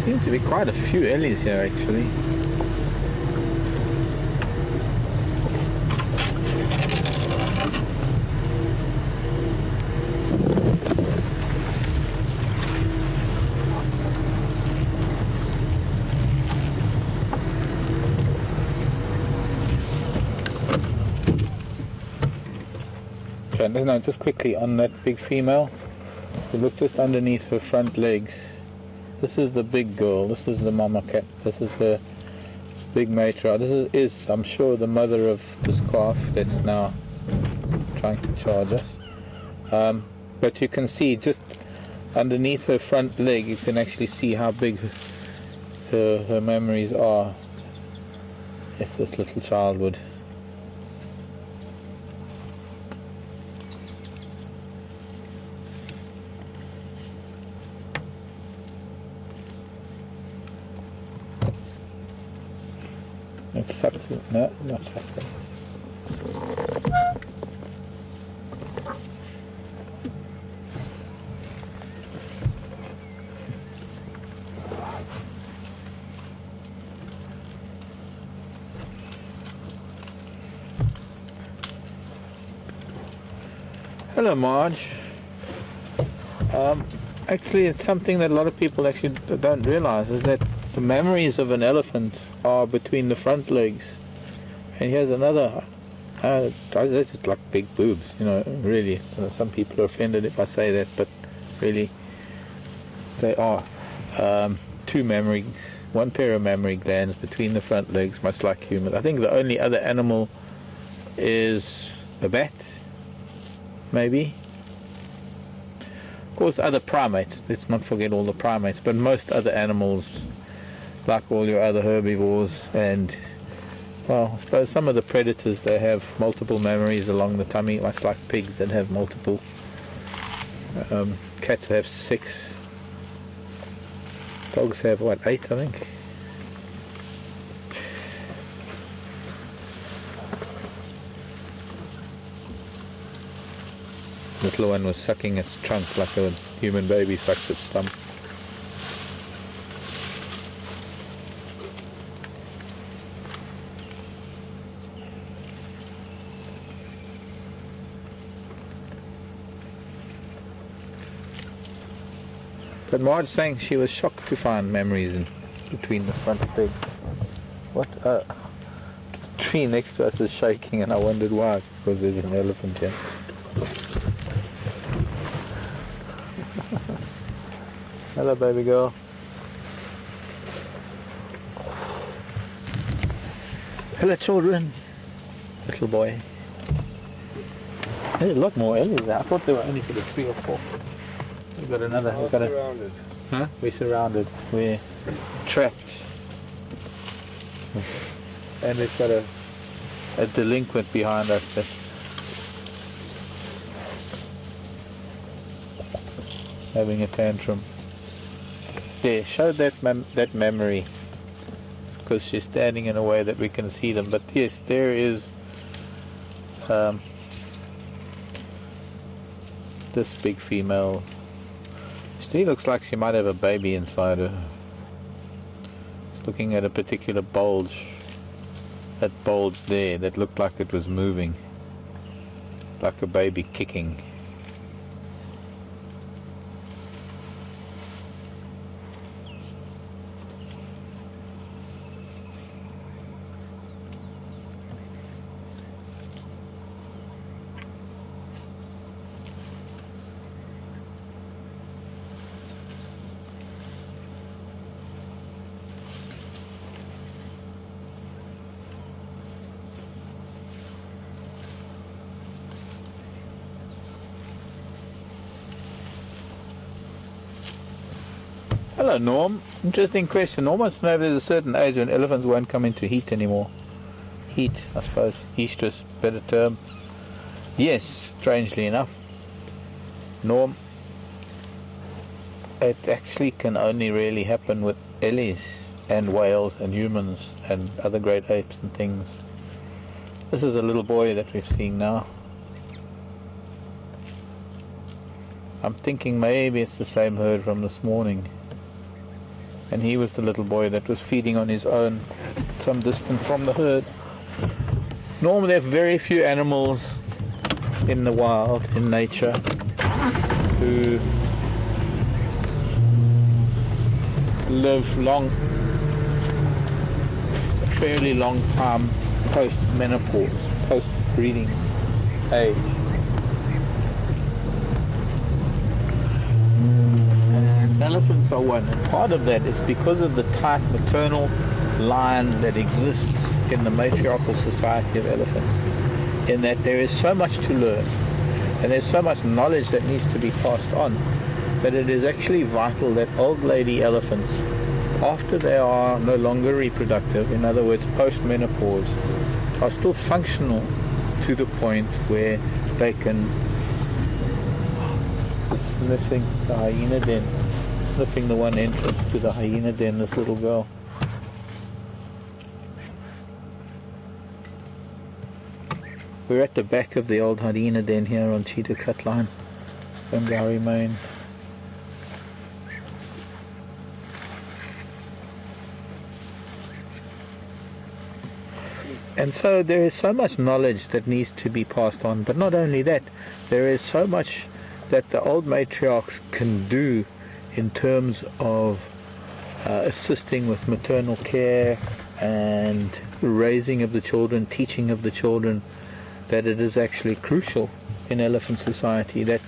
Seems to be quite a few Ellies here, actually. elephant. No, just quickly on that big female. If you look just underneath her front legs, this is the big girl. This is the mama cat. This is the big matriarch. This is I'm sure, the mother of this calf that's now trying to charge us. But you can see just underneath her front leg, you can actually see how big her memories are. If this little child would. It's suckling. No, not suckling. Hello, Marge. Actually, it's something that a lot of people actually don't realize, is that the memories of an elephant are between the front legs. And here's another, that's just like big boobs, you know, really. Some people are offended if I say that, but really, they are. Two memories, one pair of memory glands between the front legs, much like humans. I think the only other animal is a bat, maybe. Of course, other primates, let's not forget all the primates, but most other animals, like all your other herbivores, and, well, I suppose some of the predators, they have multiple memories along the tummy, much like pigs that have multiple. Cats have 6. Dogs have, what, 8, I think? The little one was sucking its trunk like a human baby sucks its thumb. But Marge saying she was shocked to find memories in between the front legs. What? The tree next to us is shaking, and I wondered why, because there's an elephant here. Hello, baby girl. Hello, children. Little boy. There's a lot more Ellies there. I thought there were only for the 3 or 4. We've got another. We're surrounded. Huh? We're surrounded. We're trapped. And we've got a delinquent behind us that's having a tantrum. There, show that memory, because she's standing in a way that we can see them. But yes, there is this big female. She looks like she might have a baby inside her. Just looking at a particular bulge. That bulge there, that looked like it was moving, like a baby kicking. Hello, Norm. Interesting question. Norm wants to know if there's a certain age when elephants won't come into heat anymore. Heat, I suppose. Estrus, better term. Yes, strangely enough. Norm, it actually can only really happen with ellies and whales and humans and other great apes and things. This is a little boy that we're seeing now. I'm thinking maybe it's the same herd from this morning. And he was the little boy that was feeding on his own some distance from the herd. Normally there are very few animals in the wild, in nature, who live long, a fairly long time post-menopause, post-breeding age. elephants are one, and part of that is because of the tight maternal line that exists in the matriarchal society of elephants, in that there is so much to learn and there's so much knowledge that needs to be passed on, that it is actually vital that old lady elephants, after they are no longer reproductive, in other words post-menopause, are still functional to the point where they can sniffing the hyena den, sniffing the one entrance to the hyena den, this little girl. We're at the back of the old hyena den here on Cheetah Cut Line, Bangari Main. And so there is so much knowledge that needs to be passed on, but not only that, there is so much that the old matriarchs can do in terms of assisting with maternal care and raising of the children, teaching of the children, that it is actually crucial in elephant society that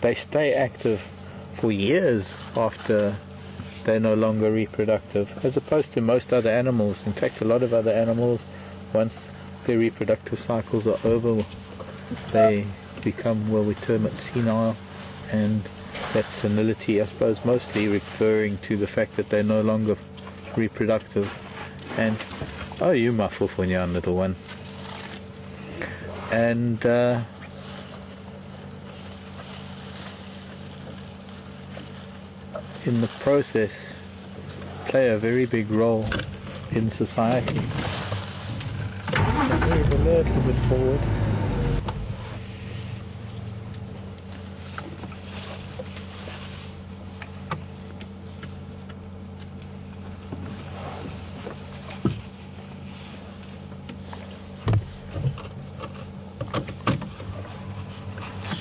they stay active for years after they're no longer reproductive, as opposed to most other animals. In fact, a lot of other animals, once their reproductive cycles are over, they become, well, we term it senile, and that senility, I suppose, mostly referring to the fact that they're no longer reproductive. And, oh, you my fufunyan, little one. And in the process play a very big role in society. Move a little bit forward.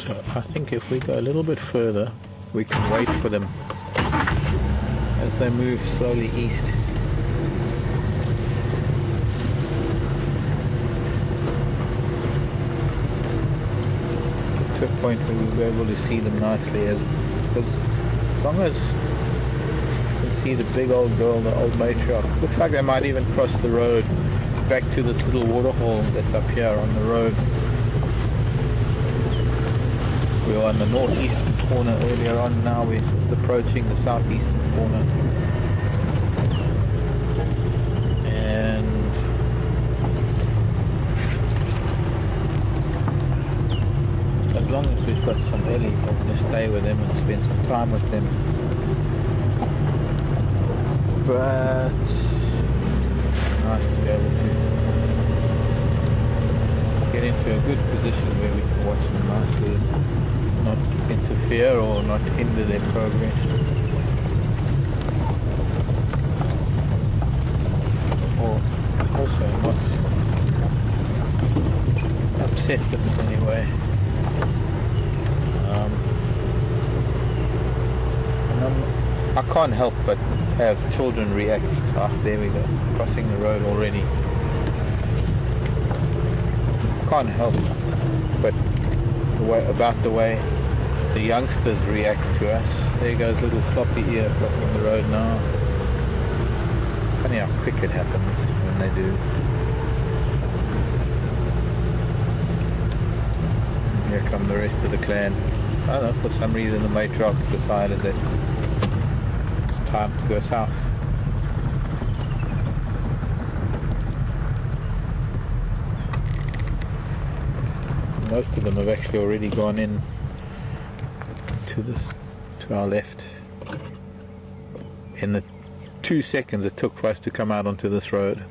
So I think if we go a little bit further, we can wait for them as they move slowly east. To a point where we'll be able to see them nicely, because as long as you can see the big old girl, the old matriarch, looks like they might even cross the road back to this little waterhole that's up here on the road. We were on the northeastern corner earlier on, now we're just approaching the southeastern corner. And as long as we've got some ellies, I'm going to stay with them and spend some time with them. But nice to be able to get into a good position where we can watch them nicely and not interfere or not hinder their progress, or also not upset them in any way. And I can't help but have children react. Ah, there we go, crossing the road already. Can't help but the way the youngsters react to us. There goes little floppy ear crossing the road now. Funny how quick it happens when they do. And here come the rest of the clan. I don't know, for some reason the matriarch decided that it's time to go south. Most of them have actually already gone in to our left. In the 2 seconds it took for us to come out onto this road.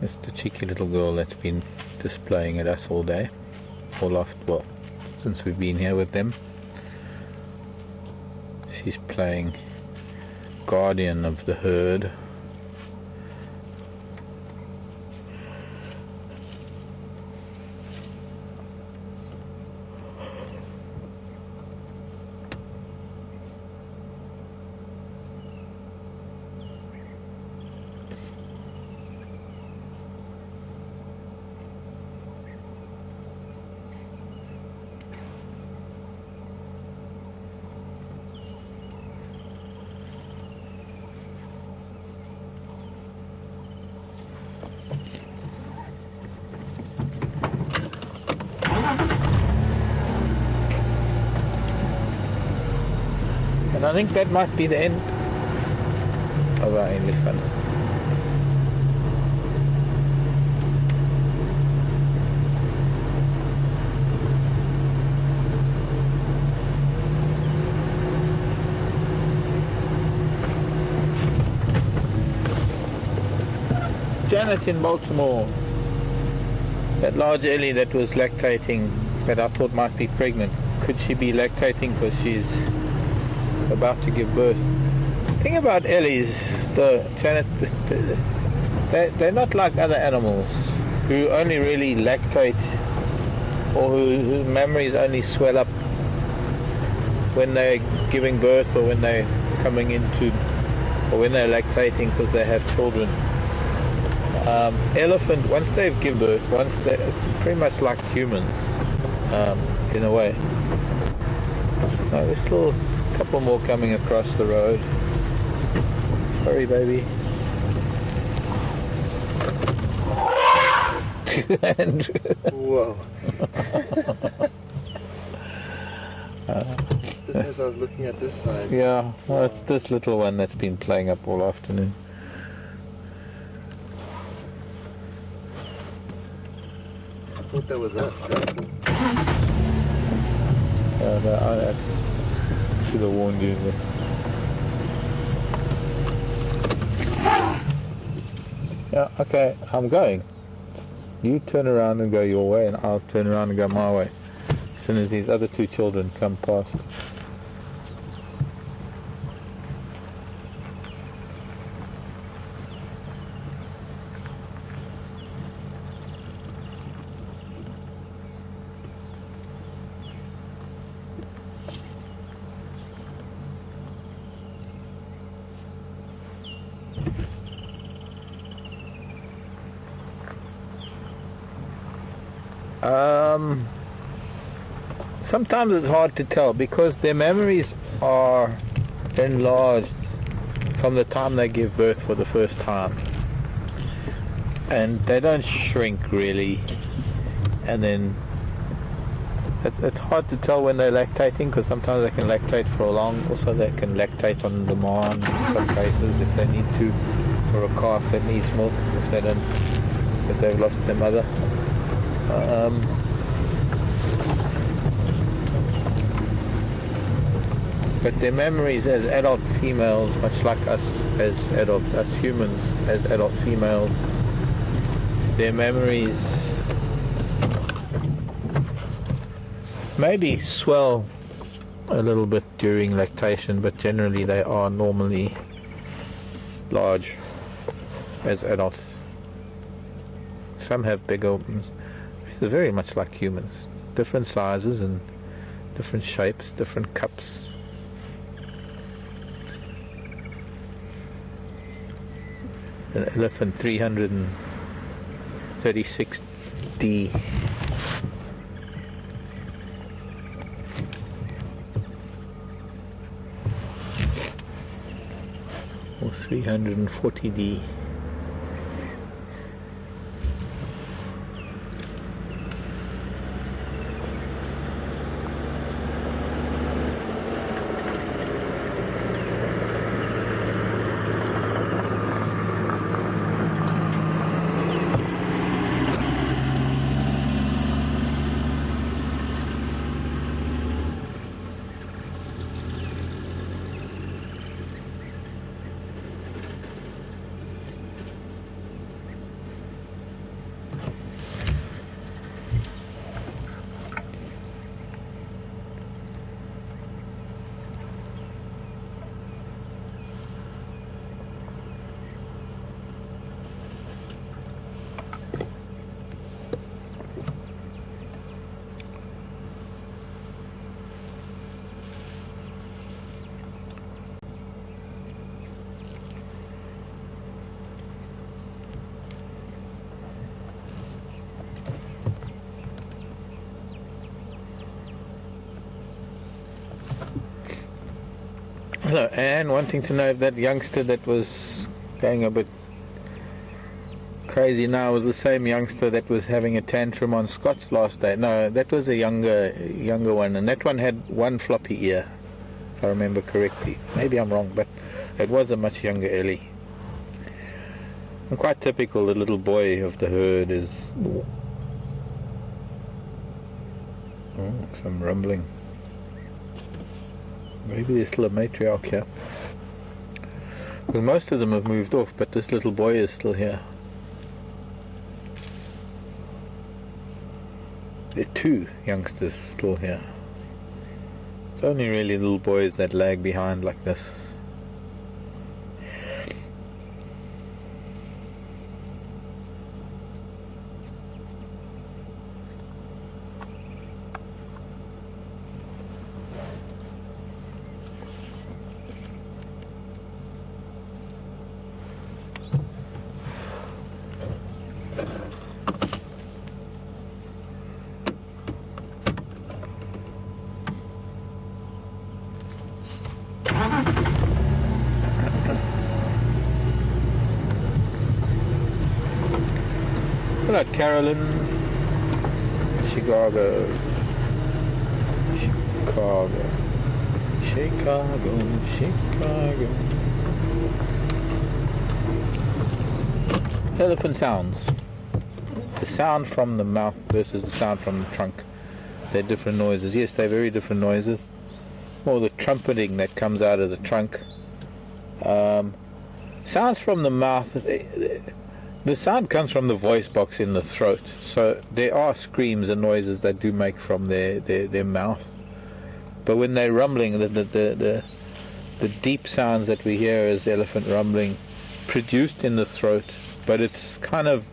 It's the cheeky little girl that's been displaying at us all day, well, since we've been here with them. She's playing guardian of the herd. I think that might be the end of our elephant. Janet in Baltimore, that large Ellie that was lactating, that I thought might be pregnant, could she be lactating because she's about to give birth? The thing about Ellies, Janet, they're not like other animals who only really lactate, or whose memories only swell up when they're giving birth, or when they're coming into, or when they're lactating because they have children. Elephant, once they've given birth, it's pretty much like humans, in a way. Now, there's still a couple more coming across the road. Sorry, baby. Whoa. Just as I was looking at this side. Yeah, well, it's this little one that's been playing up all afternoon. I thought that was us. I should have warned you. Yeah, okay, I'm going. You turn around and go your way, and I'll turn around and go my way as soon as these other two children come past. Sometimes it's hard to tell because their memories are enlarged from the time they give birth for the first time, and they don't shrink really, and then it's hard to tell when they're lactating, because sometimes they can lactate for a long, also they can lactate on demand in some cases if they need to, for a calf that needs milk, if they've lost their mother. But their memories as adult females, much like us as humans, as adult females, their memories maybe swell a little bit during lactation, but generally they are normally large as adults. Some have bigger ones. They're very much like humans, different sizes and different shapes, different cups. An elephant 336D. Or 340D. Hello, Anne, wanting to know if that youngster that was going a bit crazy now was the same youngster that was having a tantrum on Scott's last day. No, that was a younger one, and that one had one floppy ear. if I remember correctly. Maybe I'm wrong, but it was a much younger Ellie. And quite typical, the little boy of the herd is... Oh, some rumbling. Maybe there's still a matriarch here. Because most of them have moved off, but this little boy is still here. There are 2 youngsters still here. It's only really little boys that lag behind like this. Hello, Carolyn. Chicago. Elephant sounds. The sound from the mouth versus the sound from the trunk. They're different noises. Yes, they're very different noises. Or the trumpeting that comes out of the trunk. Sounds from the mouth. The sound comes from the voice box in the throat, so there are screams and noises that do make from their mouth. But when they're rumbling, the deep sounds that we hear is elephant rumbling, produced in the throat, but it's kind of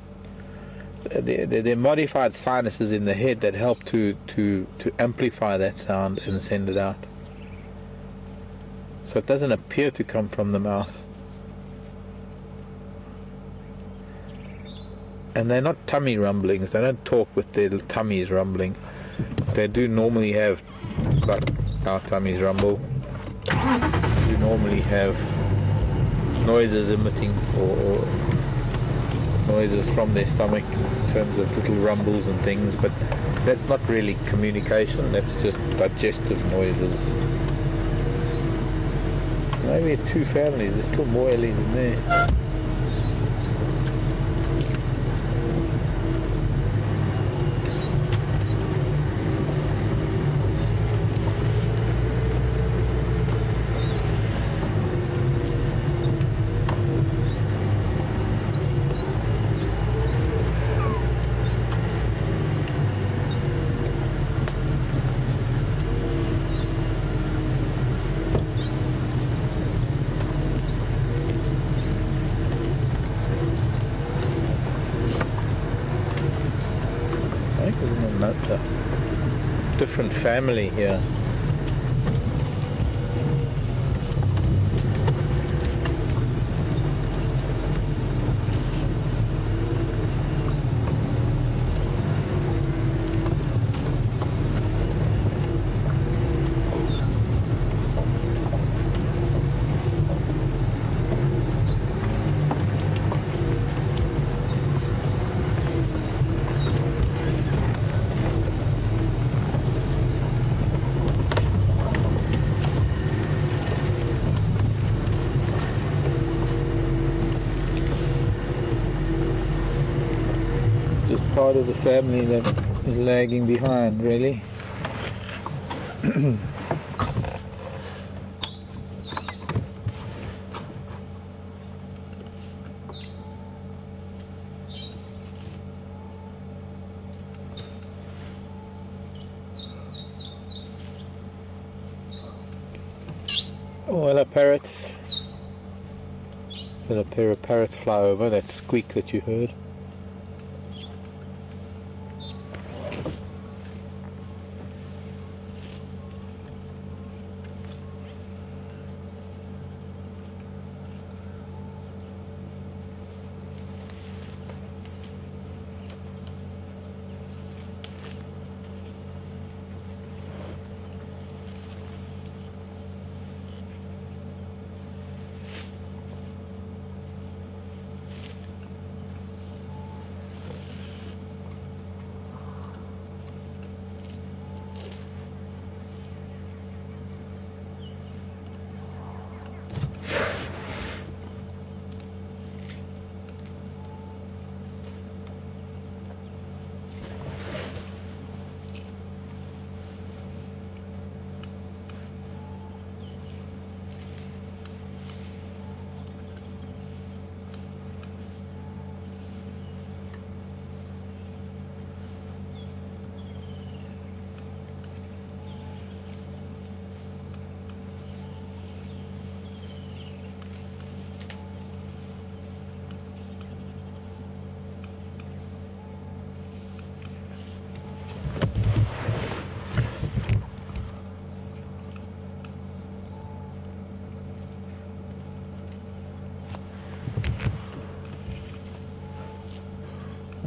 they're modified sinuses in the head that help to amplify that sound and send it out. So it doesn't appear to come from the mouth. And they're not tummy rumblings. They don't talk with their tummies rumbling. They do normally have, like our tummies rumble, they do normally have noises emitting or noises from their stomach in terms of little rumbles and things, but that's not really communication, that's just digestive noises. Maybe 2 families, there's still more Ellies in there. Different family here. Part of the family that is lagging behind, really. Oh, hello parrots. There's a pair of parrots fly over, that squeak that you heard.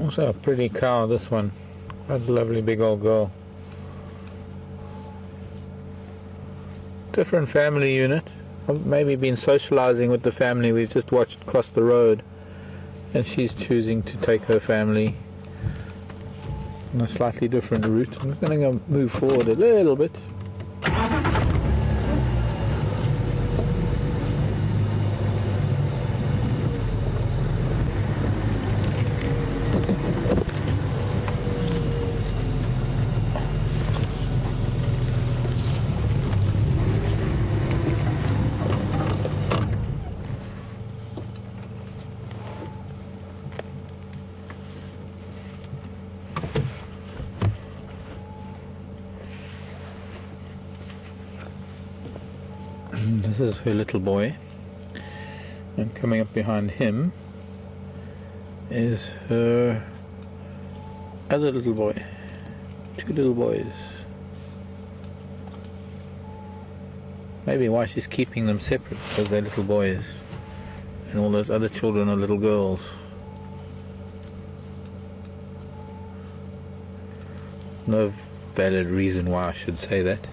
Also a pretty cow, this one. Quite a lovely big old girl. Different family unit. I've maybe been socializing with the family we've just watched cross the road, and she's choosing to take her family on a slightly different route. I'm going to move forward a little bit. This is her little boy, and coming up behind him is her other little boy. Two little boys. Maybe why she's keeping them separate, because they're little boys and all those other children are little girls. No valid reason why I should say that.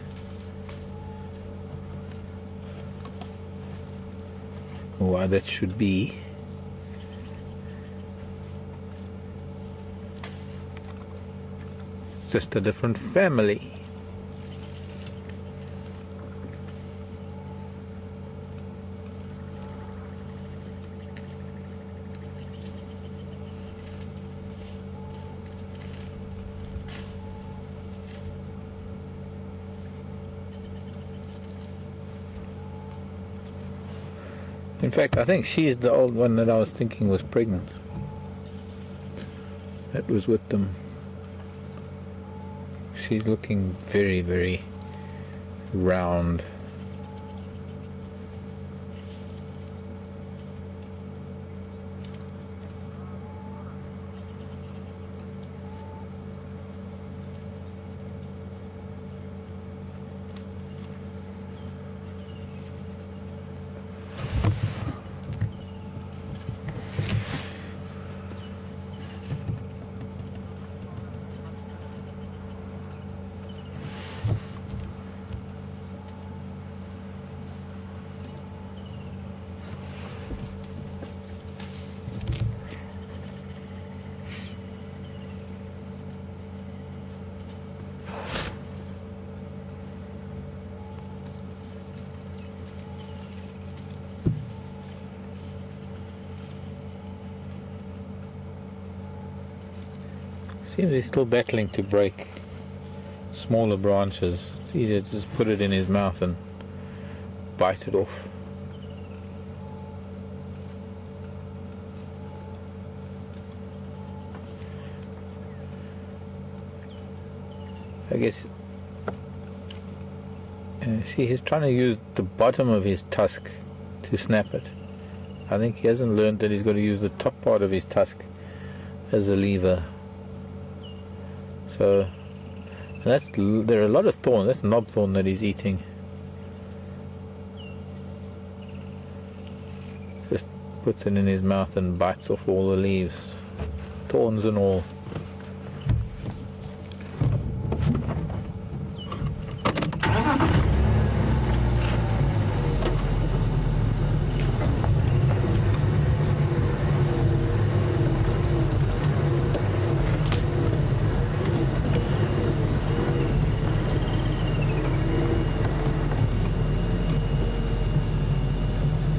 Why that should be. It's just a different family. In fact, I think she's the old one that I was thinking was pregnant. That was with them. She's looking very, very round. Seems he's still battling to break smaller branches. It's easier to just put it in his mouth and bite it off. I guess, see, he's trying to use the bottom of his tusk to snap it. I think he hasn't learned that he's got to use the top part of his tusk as a lever. So, and there are a lot of thorn. That's knob thorn that he's eating. Just puts it in his mouth and bites off all the leaves, thorns and all.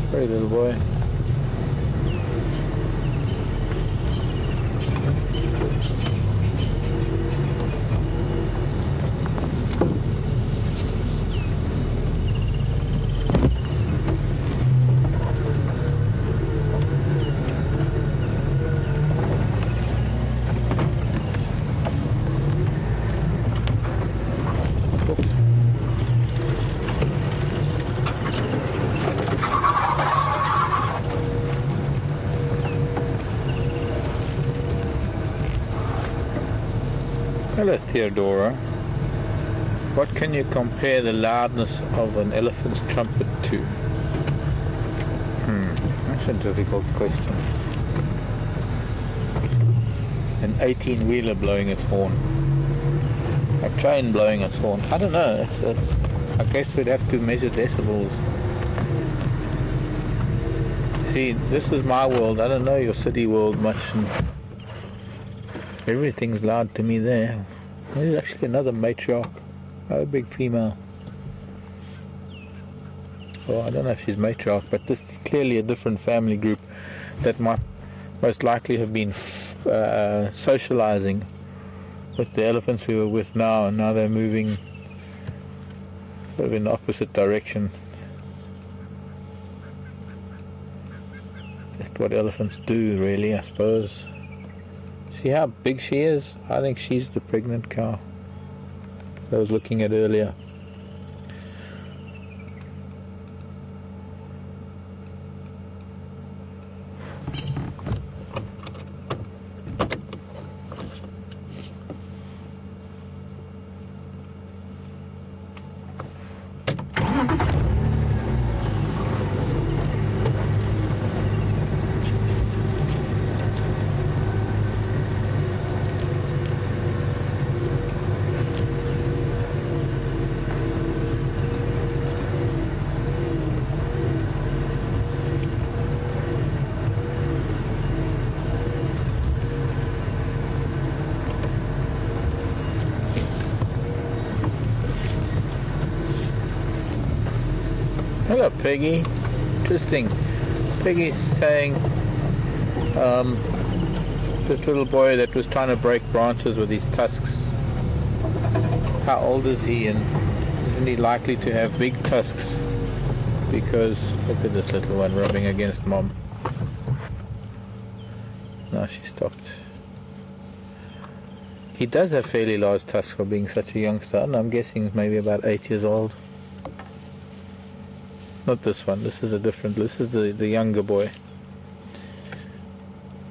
Pretty little boy. Hello, Theodora. What can you compare the loudness of an elephant's trumpet to? That's a difficult question. An 18-wheeler blowing its horn. A train blowing its horn. I don't know. I guess we'd have to measure decibels. See, this is my world. I don't know your city world much. And everything's loud to me there. There's actually another matriarch. Oh, a big female. Well, I don't know if she's matriarch, but this is clearly a different family group that might most likely have been socializing with the elephants we were with now, and now they're moving sort of in the opposite direction. Just what elephants do, really, I suppose. See how big she is? I think she's the pregnant cow I was looking at earlier. Hello, Peggy. Interesting. Peggy's saying this little boy that was trying to break branches with his tusks. How old is he, and isn't he likely to have big tusks? Because look at this little one rubbing against mom. Now she stopped. He does have fairly large tusks for being such a youngster, and I'm guessing maybe about 8 years old. Not this one, this is a different, this is the younger boy.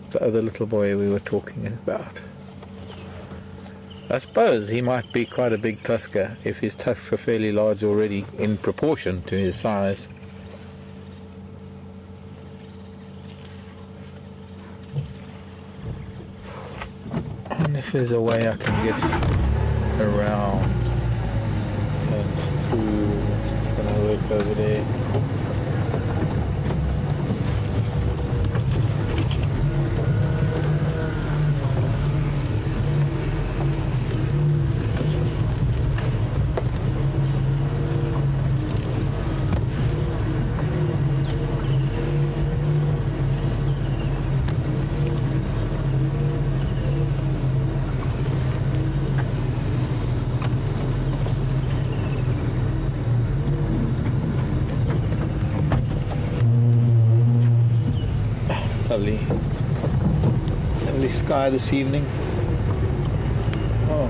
The other little boy we were talking about. I suppose he might be quite a big tusker if his tusks are fairly large already in proportion to his size. And if there's a way I can get around and through, I'm going to work over there. Lovely sky this evening. Oh.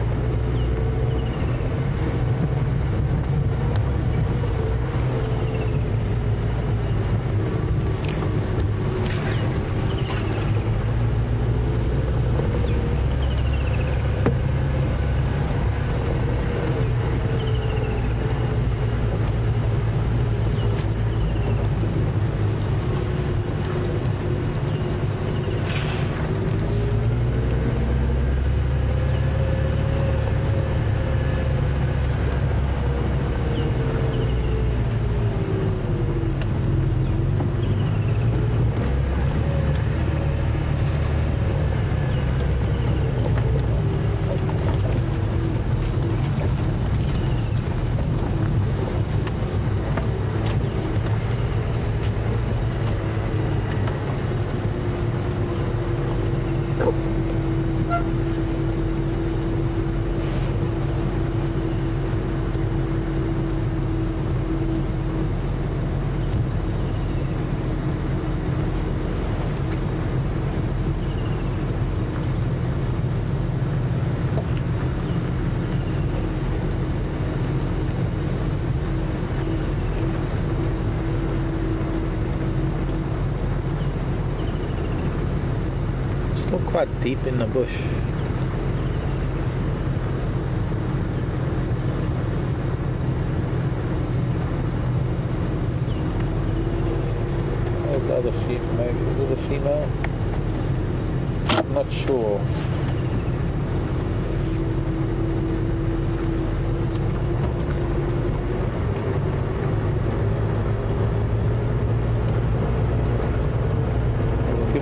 Still quite deep in the bush. There's the other female, maybe. Is it a female? I'm not sure.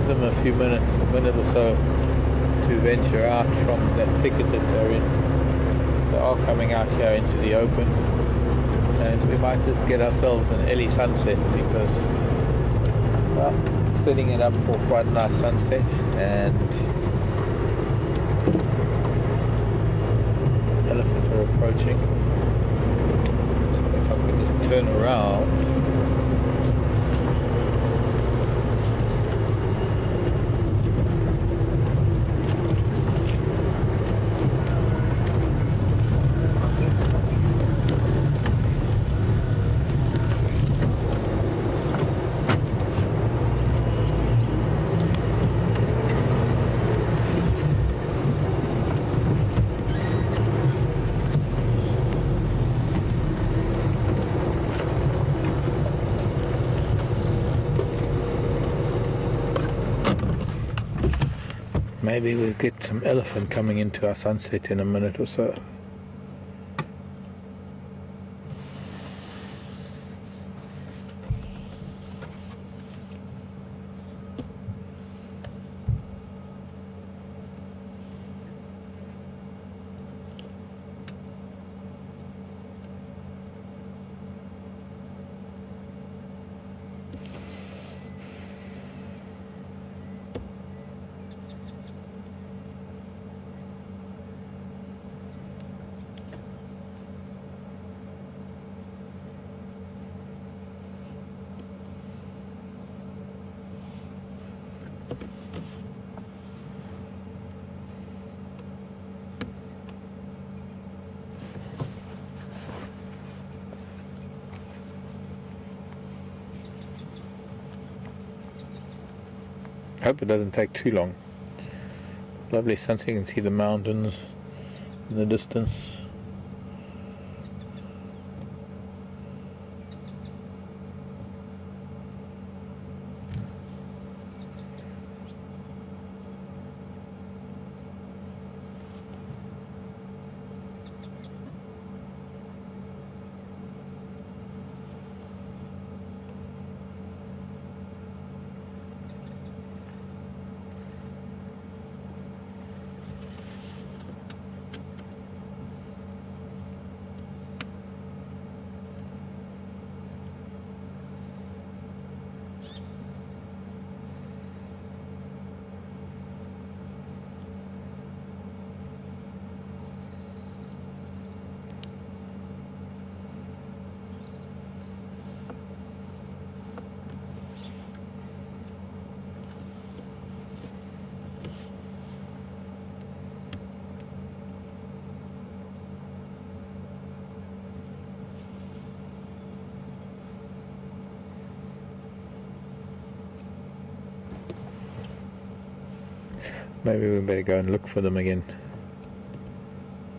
give them a minute or so to venture out from that thicket that they're in. They are coming out here into the open, and we might just get ourselves an early sunset because, well, setting it up for quite a nice sunset. And elephants are approaching. So if I could just turn around. Maybe we'll get some elephant coming into our sunset in a minute or so. Hope it doesn't take too long. Lovely sunset, you can see the mountains in the distance. Maybe we better go and look for them again.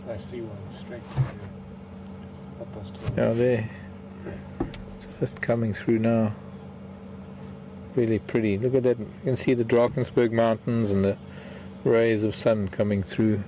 I see one straight up us to Oh, there. It's just coming through now. Really pretty. Look at that. You can see the Drakensberg Mountains and the rays of sun coming through.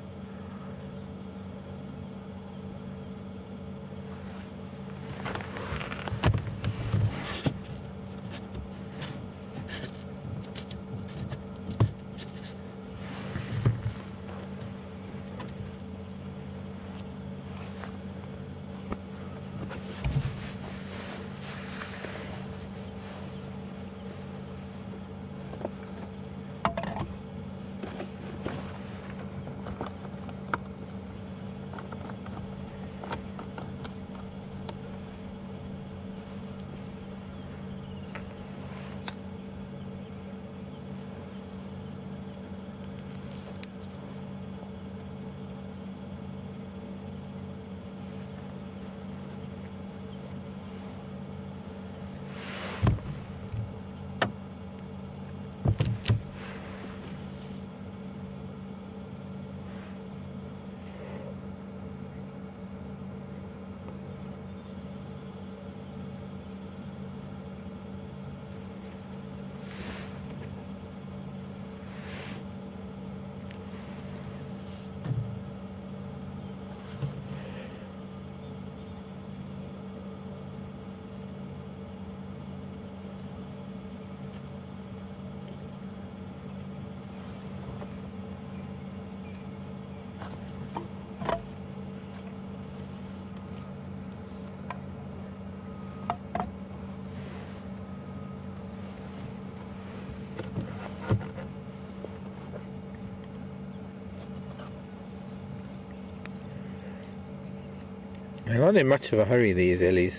They're not in much of a hurry, these Ellies.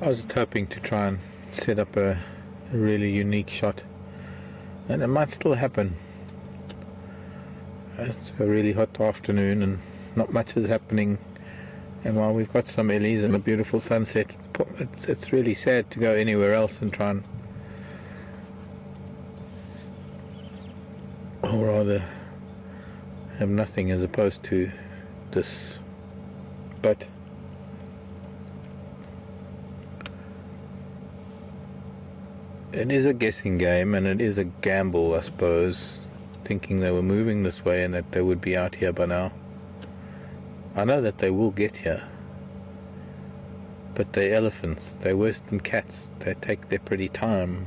I was just hoping to try and set up a really unique shot, and it might still happen. It's a really hot afternoon and not much is happening, and while we've got some Ellies and a beautiful sunset, it's really sad to go anywhere else and try and, or rather have nothing as opposed to this. But it is a guessing game, and it is a gamble, I suppose, thinking they were moving this way and that they would be out here by now. I know that they will get here, but they're elephants, they're worse than cats, they take their pretty time.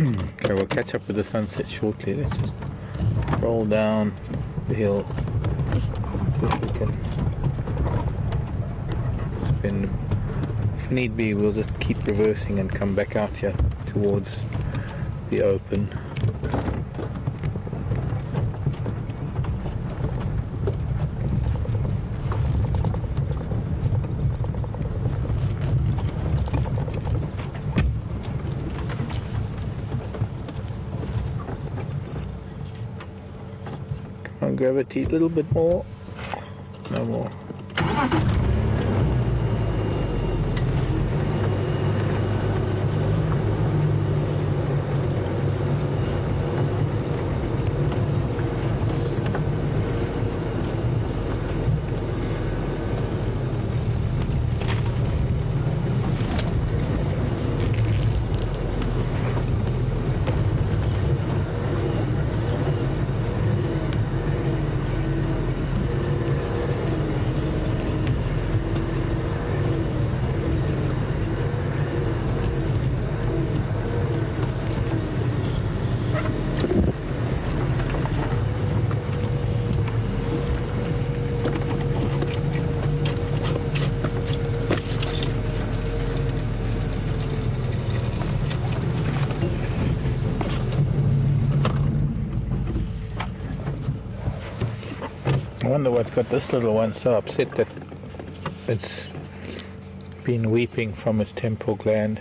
Okay, we'll catch up with the sunset shortly. Let's just roll down the hill, see if we can spin. If need be, we'll just keep reversing and come back out here towards the open. Gravity a little bit more, no more. I wonder what's got this little one so upset that it's been weeping from its temporal gland,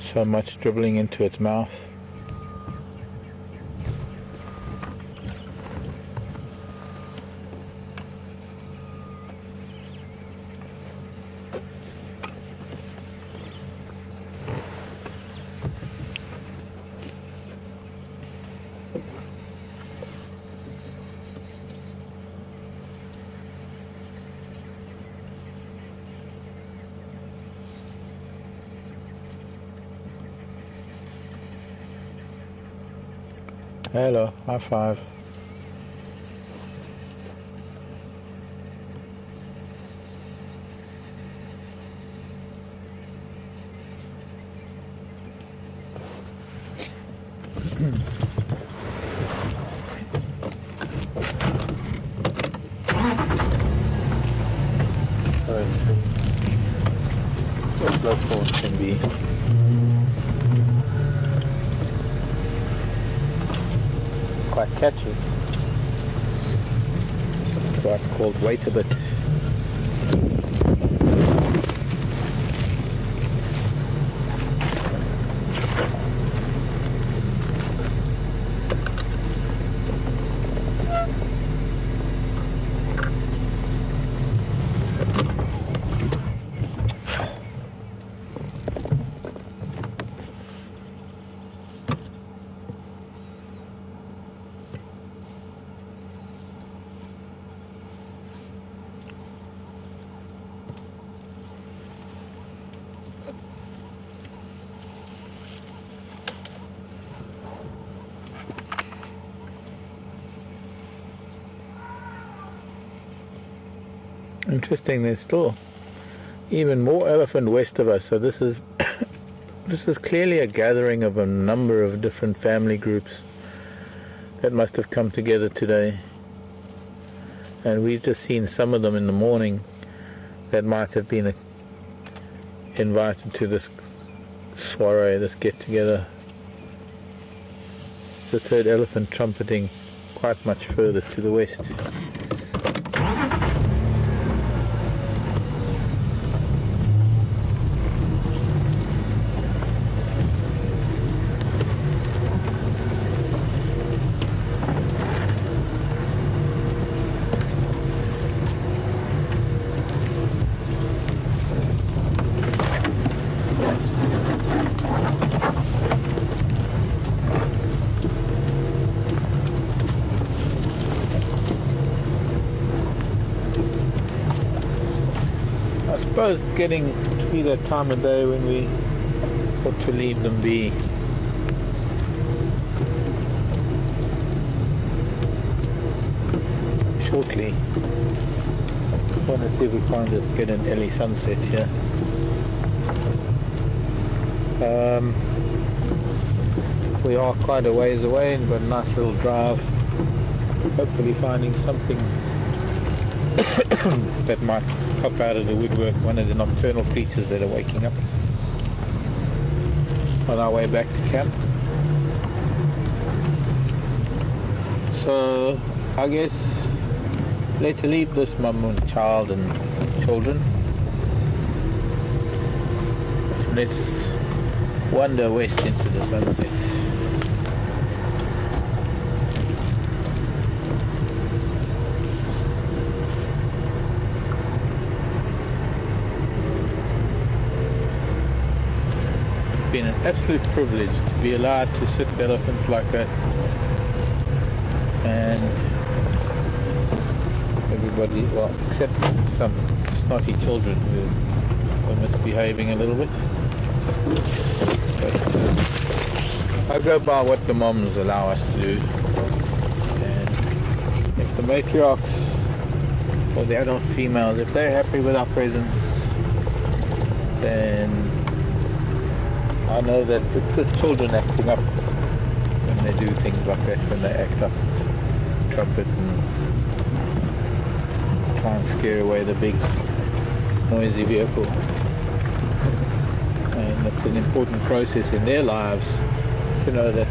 so much dribbling into its mouth. Hello, high five. What blood force can be. Quite catchy. That's why it's called Wait a Bit. interesting, there's still even more elephant west of us. So this is this is clearly a gathering of a number of different family groups that must have come together today. And we've just seen some of them in the morning that might have been invited to this soiree, this get-together. Just heard elephant trumpeting quite much further to the west. I suppose it's getting to be that time of day when we ought to leave them be. Shortly. I want to see if we can't just get an early sunset here. We are quite a ways away and got a nice little drive. Hopefully finding something that might pop out of the woodwork, one of the nocturnal creatures that are waking up on our way back to camp. So I guess let's leave this mum and child and children. Let's wander west into the sunset. Been an absolute privilege to be allowed to sit with elephants like that, and everybody, well, except some snotty children who are misbehaving a little bit. But I go by what the moms allow us to do, and if the matriarchs or the adult females, if they're happy with our presence, then I know that it's just children acting up when they do things like that, when they act up, trumpet and try and scare away the big noisy vehicle. And it's an important process in their lives to know that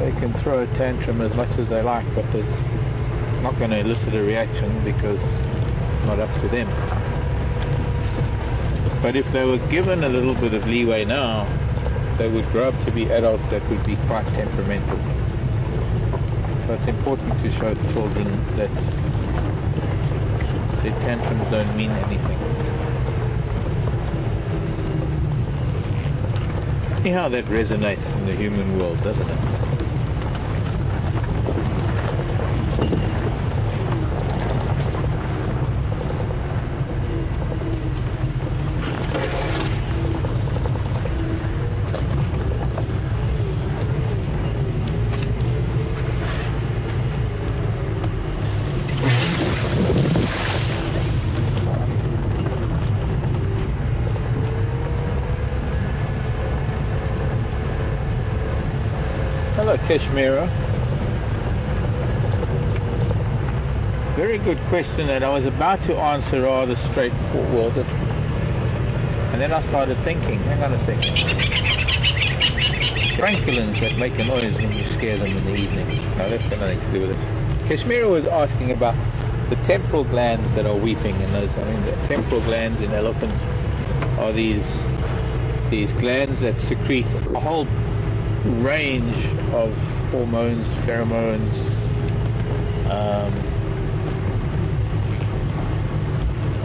they can throw a tantrum as much as they like, but it's not going to elicit a reaction because it's not up to them. But if they were given a little bit of leeway now, they would grow up to be adults that would be quite temperamental. So it's important to show children that their tantrums don't mean anything. See how that resonates in the human world, doesn't it? Hello, Kashmira. Very good question that I was about to answer rather straightforward. And then I started thinking, hang on a second. Francolins that make a noise when you scare them in the evening. No, that's got nothing to do with it. Kashmira was asking about the temporal glands that are weeping in those. I mean, the temporal glands in elephants are these glands that secrete a whole range of hormones, pheromones,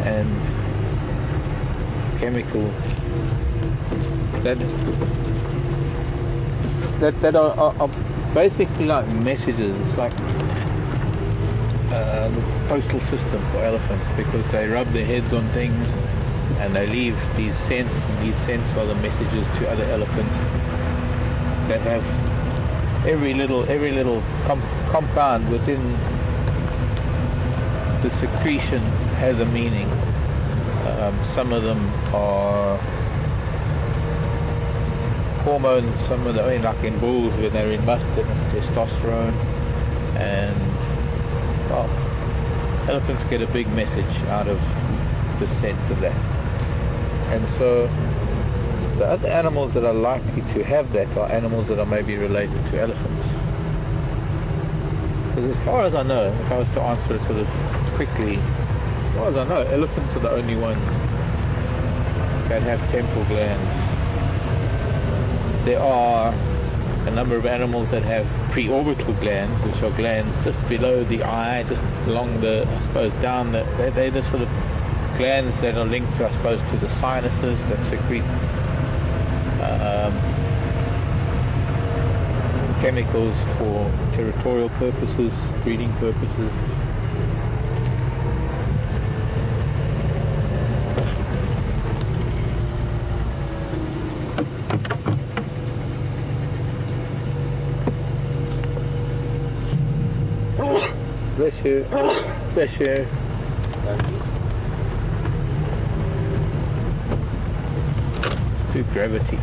and chemicals that are basically like messages. It's like the postal system for elephants, because they rub their heads on things and they leave these scents, and these scents are the messages to other elephants that have every little compound within the secretion has a meaning. Some of them are hormones, some of them, I mean, like in bulls when they're in must, it's testosterone, and well, elephants get a big message out of the scent of that. And so the other animals that are likely to have that are animals that are maybe related to elephants. Because as far as I know, if I was to answer it sort of quickly, as far as I know, elephants are the only ones that have temporal glands. There are a number of animals that have preorbital glands, which are glands just below the eye, just along the, I suppose, down the, they're the sort of glands that are linked to, I suppose, to the sinuses that secrete chemicals for territorial purposes, breeding purposes. Bless you. Bless you. Let's do gravity.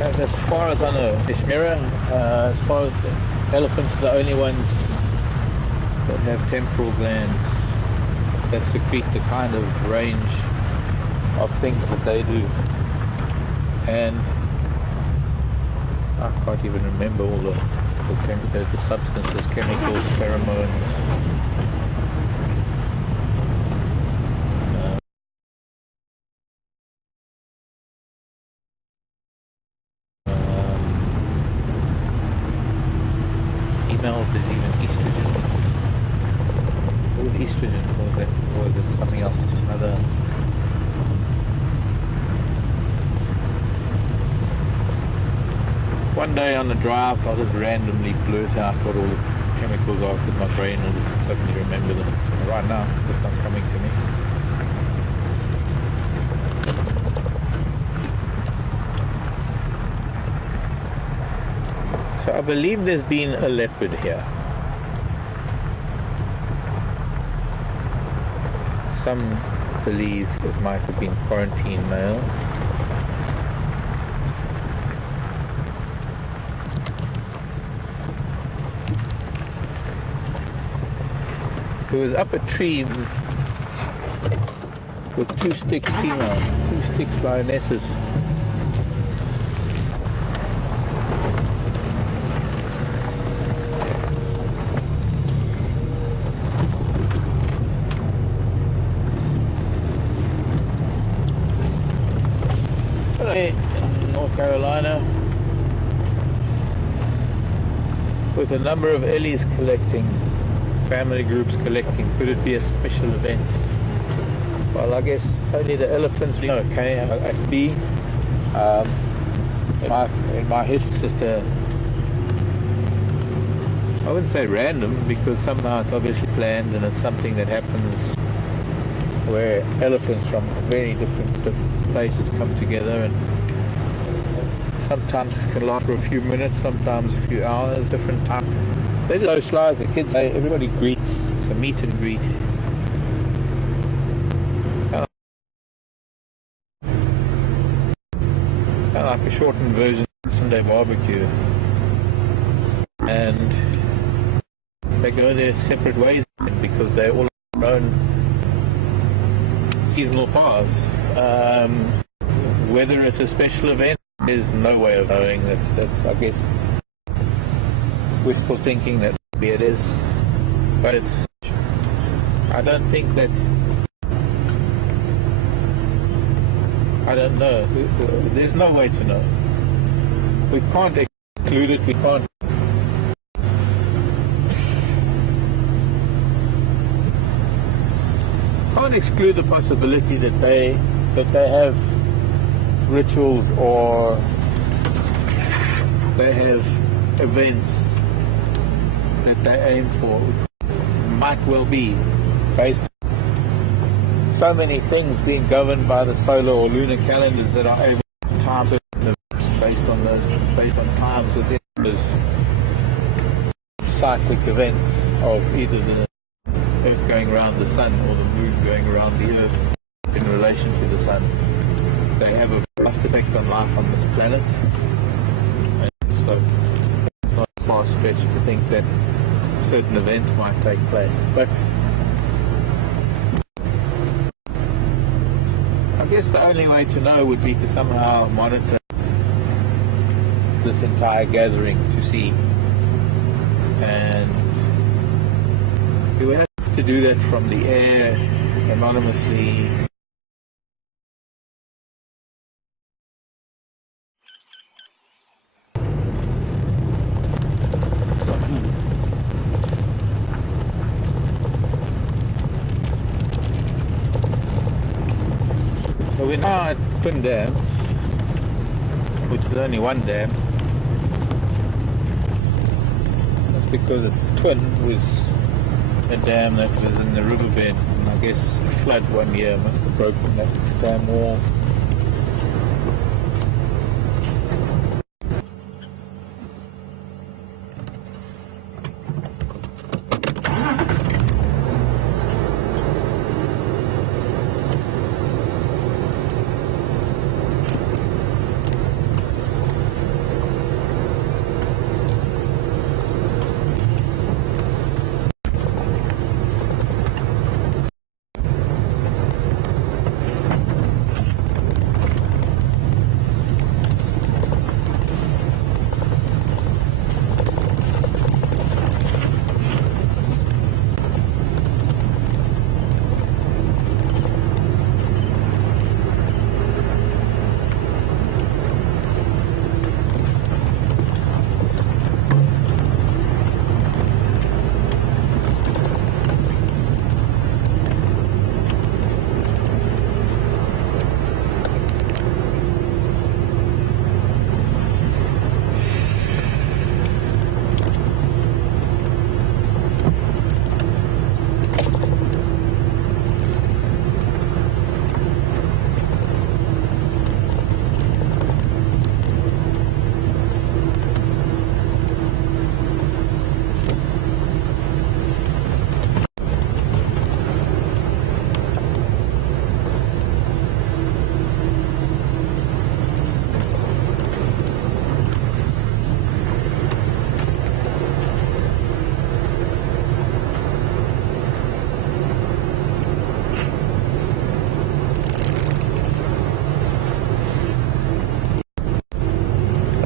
And as far as I know, Ishmira, as far as the elephants are the only ones that have temporal glands that secrete the kind of range of things that they do. And I can't even remember all the substances, chemicals, pheromones. Females, there's even estrogen. What was estrogen? Or was it something else? It's another. One day on the drive, I'll just randomly blurt out what all the chemicals are because my brain will just suddenly remember them. Right now, it's not coming to me. So I believe there's been a leopard here. Some believe it might have been quarantine male. Who was up a tree with 2 stick females, 2 sticks lionesses. In North Carolina, with a number of ellies collecting, family groups collecting. Could it be a special event? Well, I guess only the elephants know. Okay, at B, in my history, it's just a, I wouldn't say random, because somehow it's obviously planned and it's something that happens where elephants from very different places come together, and sometimes it can last for a few minutes, sometimes a few hours, different times. They're those slides that kids say, everybody greets, it's a meet and greet. Kind of like a shortened version of Sunday barbecue. And they go their separate ways because they're all on their own seasonal paths. Whether it's a special event, there's no way of knowing. That's I guess wishful thinking that maybe it is, but it's, I don't think that, I don't know, there's no way to know. We can't exclude it, we can't exclude the possibility that they have rituals or they have events that they aim for. Might well be based on so many things being governed by the solar or lunar calendars that are able to time certain events based on times within those. But I don't think that, I don't think that, I don't know. We can't exclude the possibility that they have rituals or they have events that they aim for. Might well be based on so many things being governed by the solar or lunar calendars that are able to time certain events based on those, based on times within those. I don't think cyclic events of either the Earth going around the Sun or the Moon going around the Earth in relation to the Sun. They have a vast effect on life on this planet. And so it's not a far stretch to think that certain events might take place. But I guess the only way to know would be to somehow monitor this entire gathering to see. And we would have to do that from the air, anonymously. So we're now at Twin Dam, which is only one dam. That's because it's twin with a dam that was in the riverbed, and I guess a flood one year must have broken that dam wall.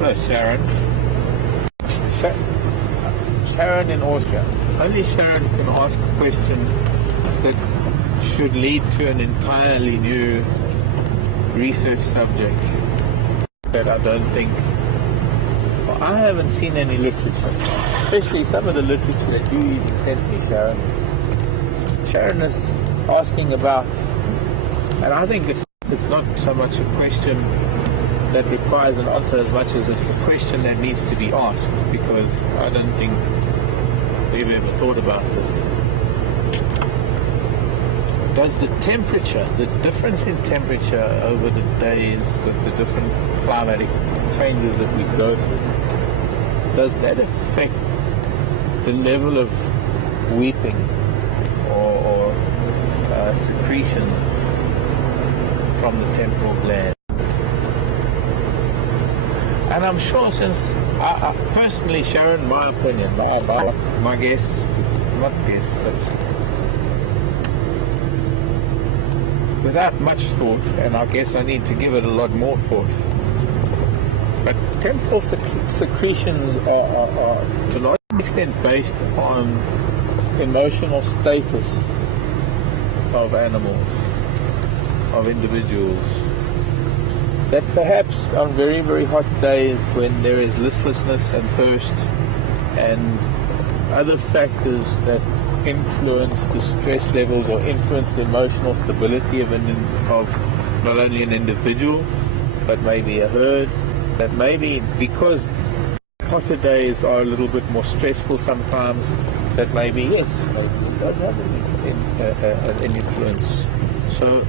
Hello, Sharon. Sharon in Austria. Only Sharon can ask a question that should lead to an entirely new research subject that I don't think... Well, I haven't seen any literature, especially some of the literature that you even sent me, Sharon. Sharon is asking about, and I think it's not so much a question that requires an answer as much as it's a question that needs to be asked, because I don't think we've ever thought about this. Does the temperature, the difference in temperature over the days with the different climatic changes that we go through, does that affect the level of weeping or secretions from the temporal gland? And I'm sure, since I personally, Sharon, my opinion, my guess, not guess, but without much thought, and I guess I need to give it a lot more thought, but temporal secretions are to a large extent based on emotional status of animals, of individuals. That perhaps on very, very hot days when there is listlessness and thirst and other factors that influence the stress levels or influence the emotional stability of not only an individual but maybe a herd, that maybe because hotter days are a little bit more stressful sometimes, that maybe, yes, maybe it does have an influence. So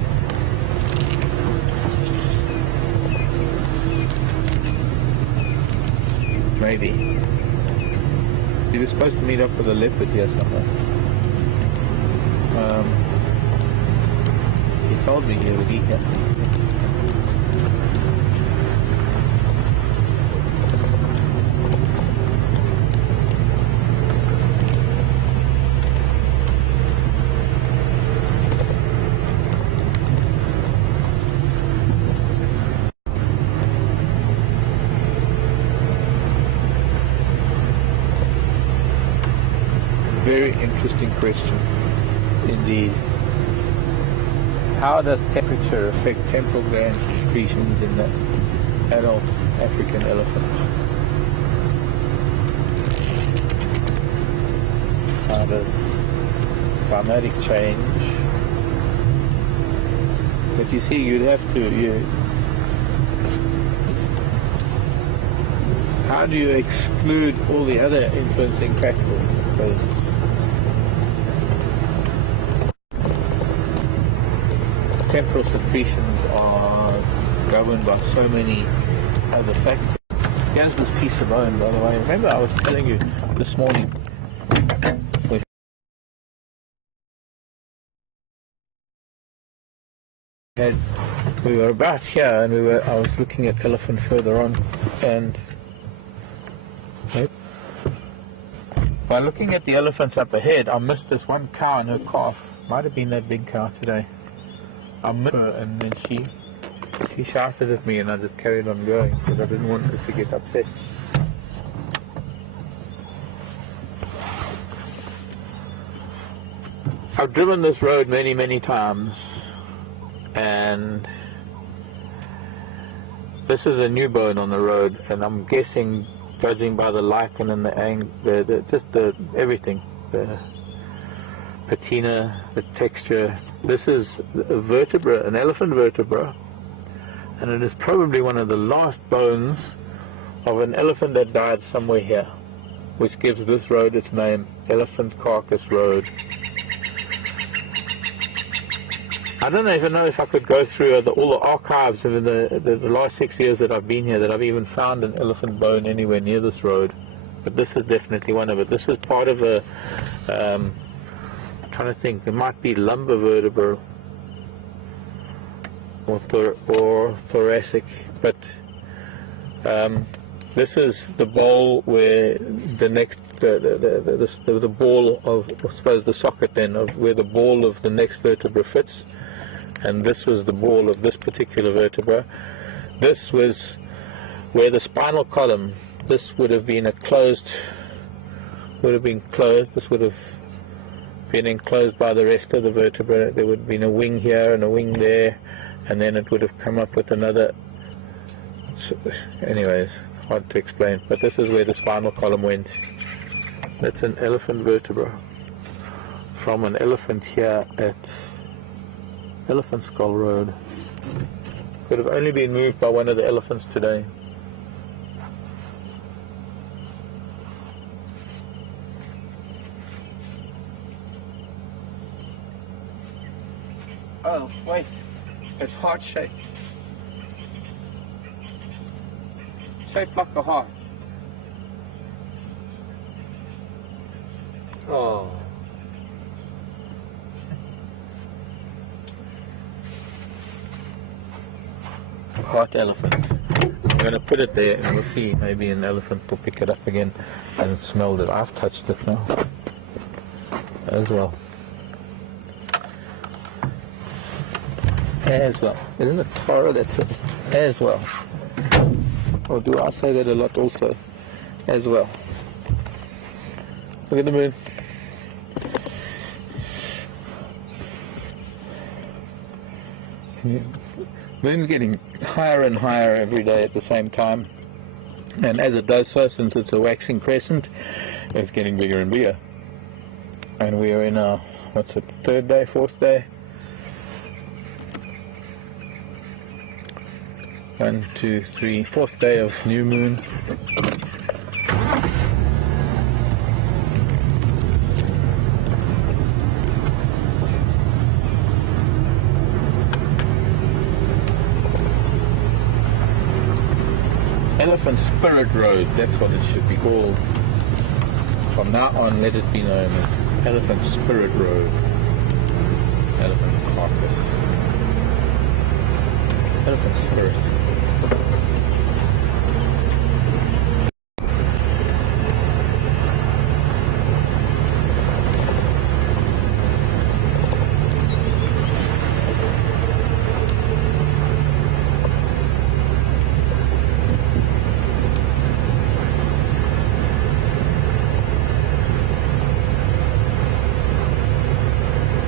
maybe We were supposed to meet up with a leopard here somewhere. He told me he would eat that. Very interesting question indeed. How does temperature affect temporal gland secretions in the adult African elephant? How does climatic change? But you see, you'd have to, how do you exclude all the other influencing factors? Because temporal secretions are governed by so many other factors. Here's this piece of bone, by the way. Remember I was telling you this morning, we were about here and I was looking at elephant further on, and by looking at the elephants up ahead, I missed this one cow and her calf. Might have been that big cow today. I missed her, and then she shouted at me, and I just carried on going because I didn't want her to get upset. I've driven this road many times, and this is a new bone on the road, and I'm guessing, judging by the lichen and the everything, the patina, the texture. This is a vertebra, an elephant vertebra, and it is probably one of the last bones of an elephant that died somewhere here, which gives this road its name, Elephant Carcass Road. I don't even know if I could go through all the archives of the last 6 years that I've been here, that I've even found an elephant bone anywhere near this road. But this is definitely one of it. This is part of a, I'm trying to think, it might be lumbar vertebra or thoracic, but this is the bowl where the next, the ball of, I suppose the socket then, of where the ball of the next vertebra fits. And this was the ball of this particular vertebra. This was where the spinal column, this would have been closed, this would have been enclosed by the rest of the vertebra. There would have been a wing here and a wing there, and then it would have come up with another, anyways, hard to explain, but this is where the spinal column went. That's an elephant vertebra from an elephant here at Elephant Skull Road. Could have only been moved by one of the elephants today. Oh, wait, it's heart-shaped. Shaped like a heart. Oh. Heart elephant. I'm going to put it there and we'll see, maybe an elephant will pick it up again and smelled it. I've touched it now as well. As well. Isn't it Tara that says as well? Or do I say that a lot also? As well. Look at the moon. Moon's getting higher and higher every day at the same time, and as it does so, since it's a waxing crescent, it's getting bigger and bigger. And we are in our, what's it, third day, fourth day? 1, 2, 3, fourth day of new moon. Elephant Spirit Road, that's what it should be called. from now on, let it be known as Elephant Spirit Road. Elephant Carcass. Elephant Spirit.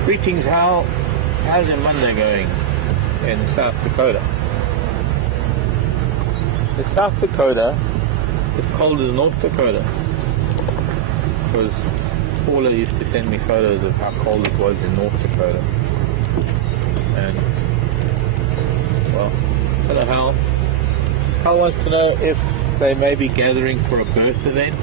Greetings, how's your Monday going in South Dakota? The South Dakota is cold as North Dakota, because Paula used to send me photos of how cold it was in North Dakota. And well, I don't know, Hal wants to know if they may be gathering for a birth event.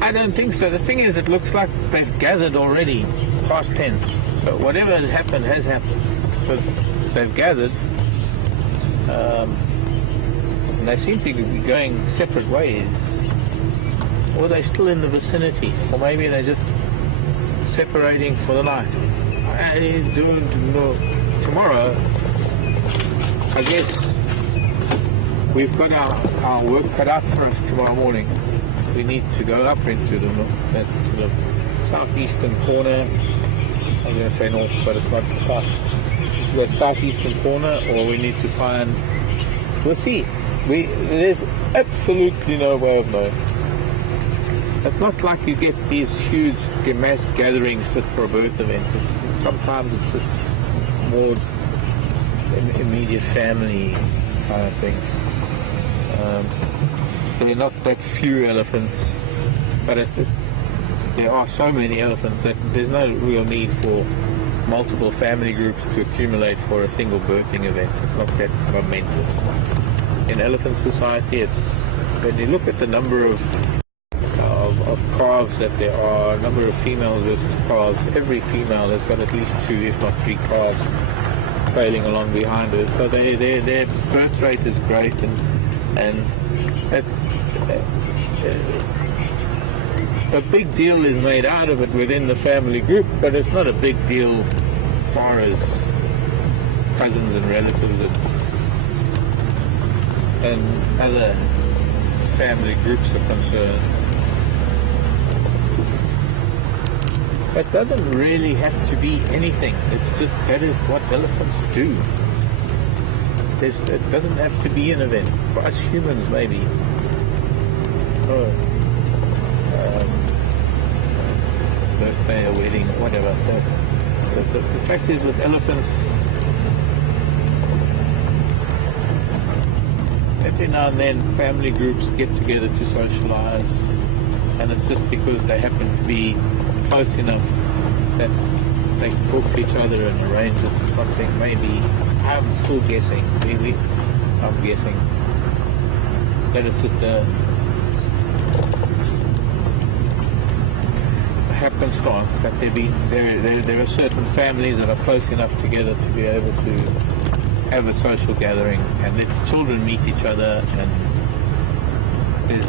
I don't think so. The thing is, it looks like they've gathered already, past tense. So whatever has happened, because they've gathered. And they seem to be going separate ways. Or they're still in the vicinity. Or maybe they're just separating for the night. I don't know. Tomorrow, I guess, we've got our work cut out for us tomorrow morning. We need to go up into that sort of southeastern corner. I was going to say north, but it's not the south. The southeastern corner, or we need to find. We'll see. There's absolutely no way of knowing. It's not like you get these huge mass gatherings just for a birth event. Sometimes it's just more immediate family kind of thing. There are not that few elephants, but there are so many elephants that there's no real need for multiple family groups to accumulate for a single birthing event. It's not that momentous. In elephant society, it's when you look at the number of calves that there are, number of females versus calves, every female has got at least 2, if not 3 calves trailing along behind her. So their birth rate is great, and a big deal is made out of it within the family group, but it's not a big deal as far as cousins and relatives and other family groups are concerned. It doesn't really have to be anything. It's just that is what elephants do. It doesn't have to be an event. For us humans, maybe. Birthday, a wedding, whatever. The fact is, with elephants, every now and then family groups get together to socialize, and it's just because they happen to be close enough that they can talk to each other and arrange it for something. Maybe, I'm still guessing, I'm guessing that it's just a happenstance that there are certain families that are close enough together to be able to have a social gathering and let children meet each other, and there's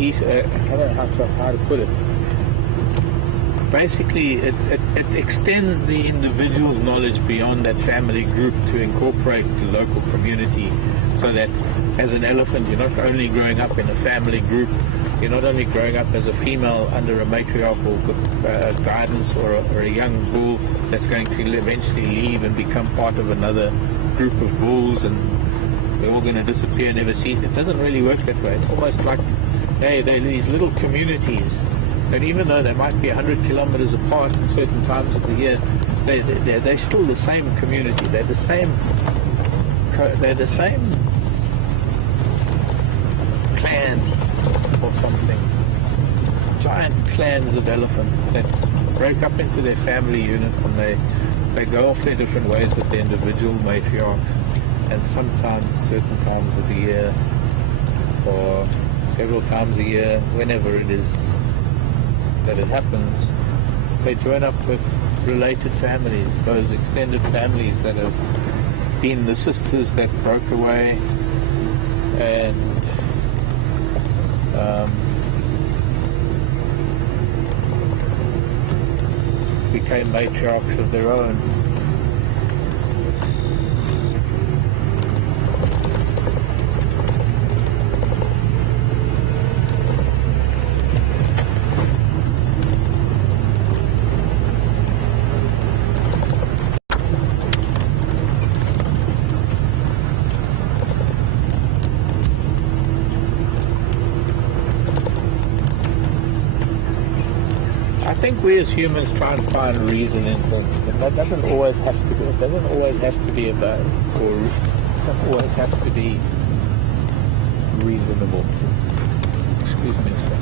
I don't know how to put it. Basically, it extends the individual's knowledge beyond that family group to incorporate the local community, so that as an elephant, you're not only growing up in a family group, you're not only growing up as a female under a matriarchal guidance or a young bull that's going to eventually leave and become part of another group of bulls, and they're all going to disappear, never seen. It doesn't really work that way. It's almost like they're these little communities. And even though they might be 100 kilometers apart at certain times of the year, they're still the same community. They're the same clan or something. Giant clans of elephants that break up into their family units, and they go off their different ways with their individual matriarchs. And sometimes, certain times of the year, or several times a year, whenever it is that it happens, they join up with related families, those extended families that have been the sisters that broke away and became matriarchs of their own. I think we as humans try and find reason in things, and that doesn't always have to be. It doesn't always have to be about, or it doesn't always have to be reasonable. Excuse me, sir.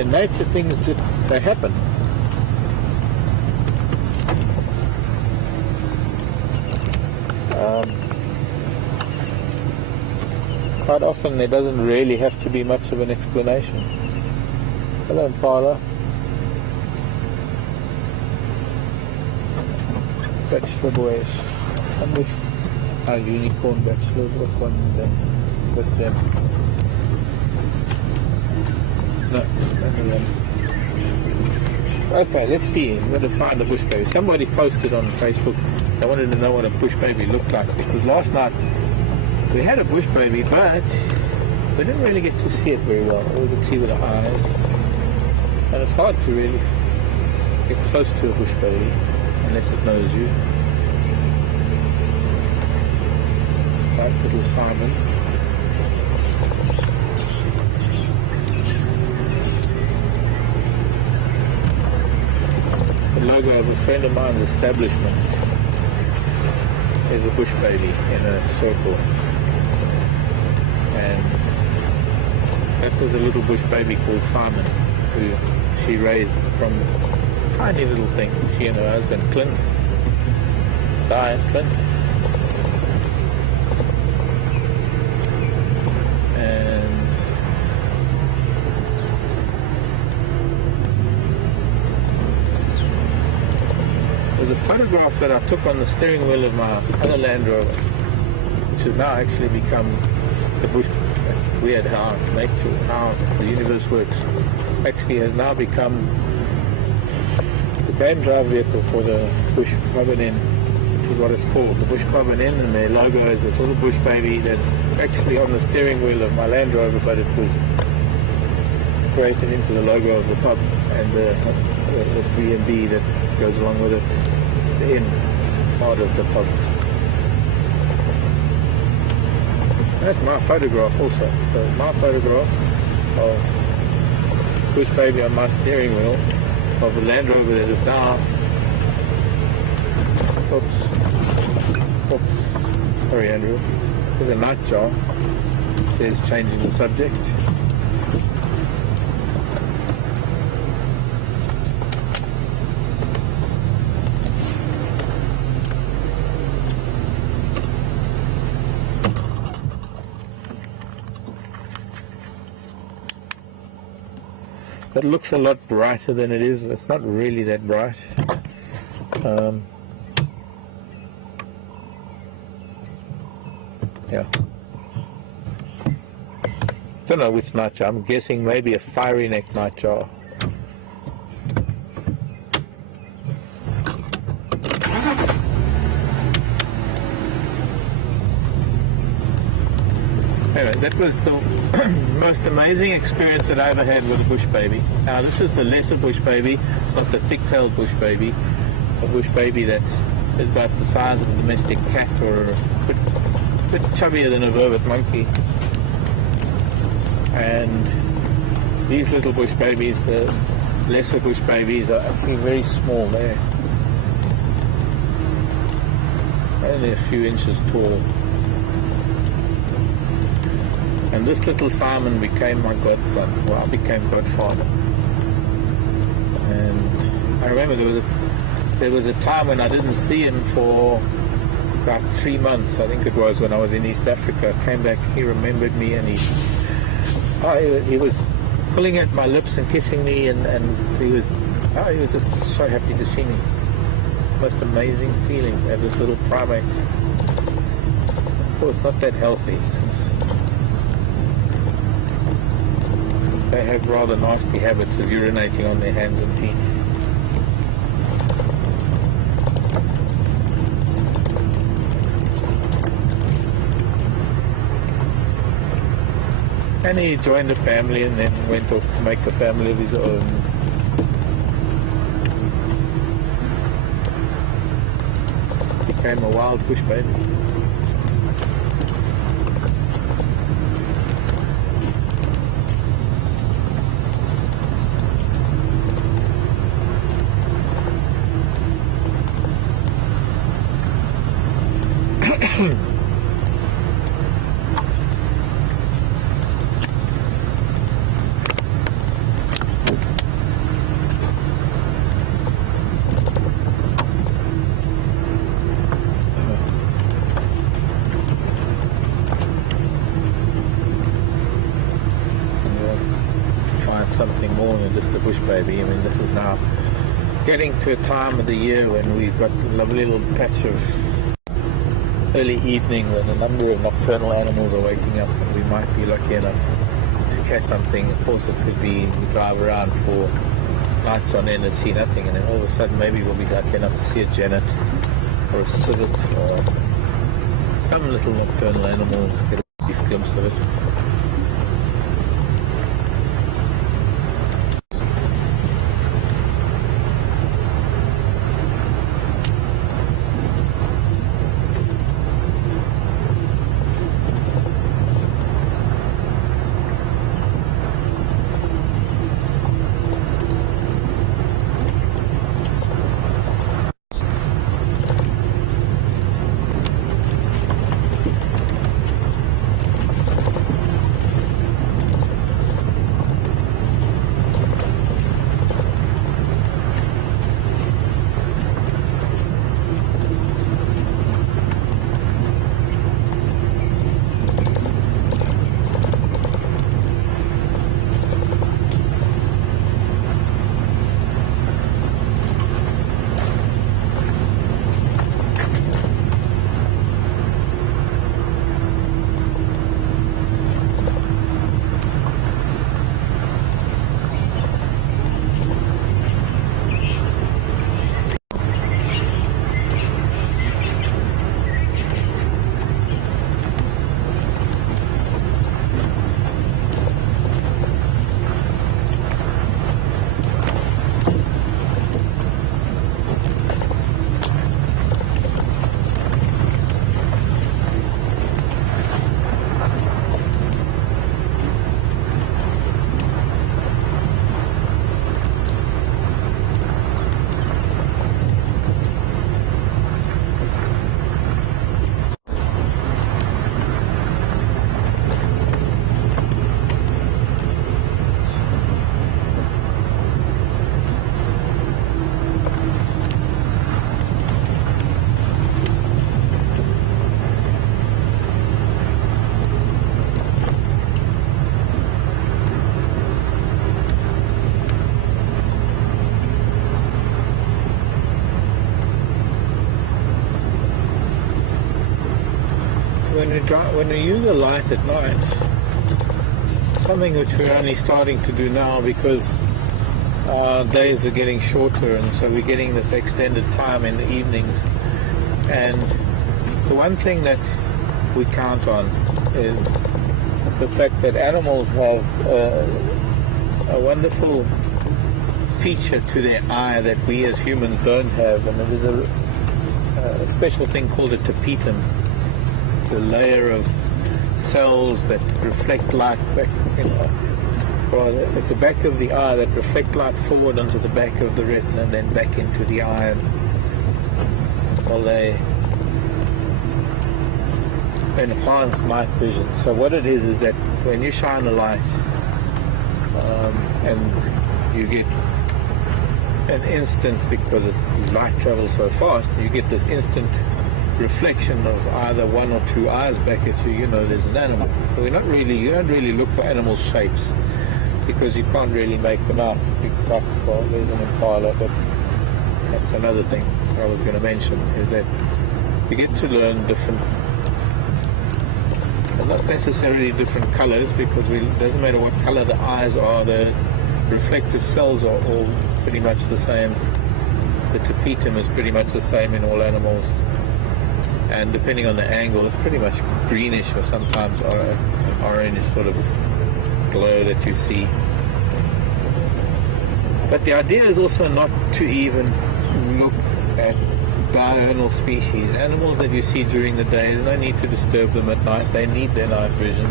In nature, things just they happen. Quite often there doesn't really have to be much of an explanation. Hello, Paula. Bachelor boys. I'm with our unicorn bachelors with them. No, none of them. Okay, let's see. I'm going to find a bush baby. Somebody posted on Facebook. They wanted to know what a bush baby looked like, because last night we had a bush baby, but we didn't really get to see it very well. All we could see with our eyes, and it's hard to really get close to a bush baby unless it knows you. Like little Simon. The logo of a friend of mine's establishment is a bush baby in a circle, and that was a little bush baby called Simon, who she raised from a tiny little thing. She and her husband Clint, Clint, and there's a photograph that I took on the steering wheel of my other Land Rover, which has now actually become the bush. That's weird how the universe works. Actually has now become the game drive vehicle for the Bush Bobbin, which is what it's called, the Bush Bobbin, and their logo is this little bush baby that's actually on the steering wheel of my Land Rover, but it was created into the logo of the pub and the C&B that goes along with it, the inn part of the pub. That's my photograph also. So my photograph of bush baby on my steering wheel of the Land Rover that is now, oops, sorry Andrew, there's a nightjar, it says changing the subject. That looks a lot brighter than it is. It's not really that bright. Yeah. Don't know which nightjar. I'm guessing maybe a fiery neck nightjar. Anyway, that was the most amazing experience that I ever had with a bush baby. Now this is the lesser bush baby. It's not the thick-tailed bush baby. A bush baby that is about the size of a domestic cat, or a bit chubbier than a vervet monkey. And these little bush babies, the lesser bush babies, are actually very small. They're only a few inches tall. And this little Simon became my godson. Well, I became godfather. And I remember there was a time when I didn't see him for about 3 months, I think it was, when I was in East Africa. I came back, he remembered me, and he was pulling at my lips and kissing me, and he was just so happy to see me. Most amazing feeling as this little primate. Of course, not that healthy, since they have rather nasty habits of urinating on their hands and feet. And he joined a family and then went off to make a family of his own. Became a wild bush baby. Something more than just a bush baby. I mean, this is now getting to a time of the year when we've got a lovely little patch of early evening when a number of nocturnal animals are waking up, and we might be lucky enough to catch something. Of course, it could be we drive around for nights on end and see nothing, and then all of a sudden maybe we'll be lucky enough to see a genet or a civet or some little nocturnal animal, get a brief glimpse of it. When we use a light at night, something which we're only starting to do now because our days are getting shorter, and so we're getting this extended time in the evenings. And the one thing that we count on is the fact that animals have a wonderful feature to their eye that we as humans don't have, and it is a special thing called a tapetum. The layer of cells that reflect light back, at the back of the eye, that reflect light forward onto the back of the retina and then back into the eye. Well, they enhance night vision. So what it is that when you shine a light and you get an instant, because light travels so fast, you get this instant reflection of either one or two eyes back at you, you know there's an animal. But you don't really look for animal shapes because you can't really make them out. Well, there's an impala, but that's another thing I was going to mention, is that you get to learn different, well, not necessarily different colors, because it doesn't matter what color the eyes are, the reflective cells are all pretty much the same. The tapetum is pretty much the same in all animals, and depending on the angle it's pretty much greenish or sometimes an orange sort of glow that you see. But the idea is also not to even look at diurnal species. Animals that you see during the day, there's no need to disturb them at night. They need their night vision.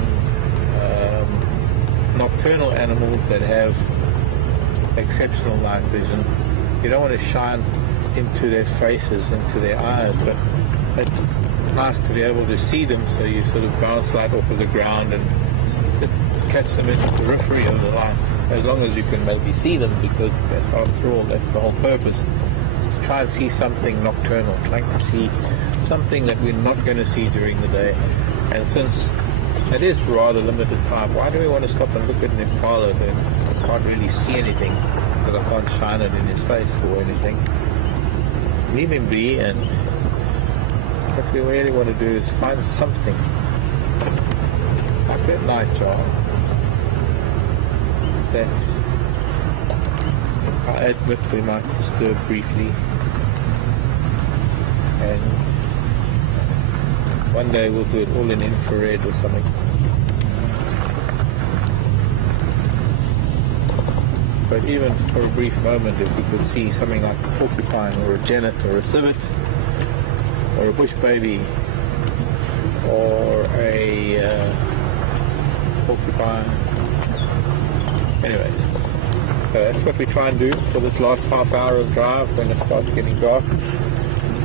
Nocturnal animals that have exceptional night vision, you don't want to shine into their faces, into their eyes, but it's nice to be able to see them, so you sort of bounce light off of the ground and catch them in the periphery of the light, as long as you can maybe see them, because that's, after all, that's the whole purpose, to try and see something nocturnal, trying to see something that we're not going to see during the day. And since it is rather limited time, why do we want to stop and look at an impala then? I can't really see anything because I can't shine it in his face or anything. Leave him be, and what we really want to do is find something like that nightjar that I admit we might disturb briefly, and one day we'll do it all in infrared or something. But even for a brief moment, if we could see something like a porcupine or a genet or a civet or a bush baby or a porcupine. Anyways, so that's what we try and do for this last half hour of drive when it starts getting dark.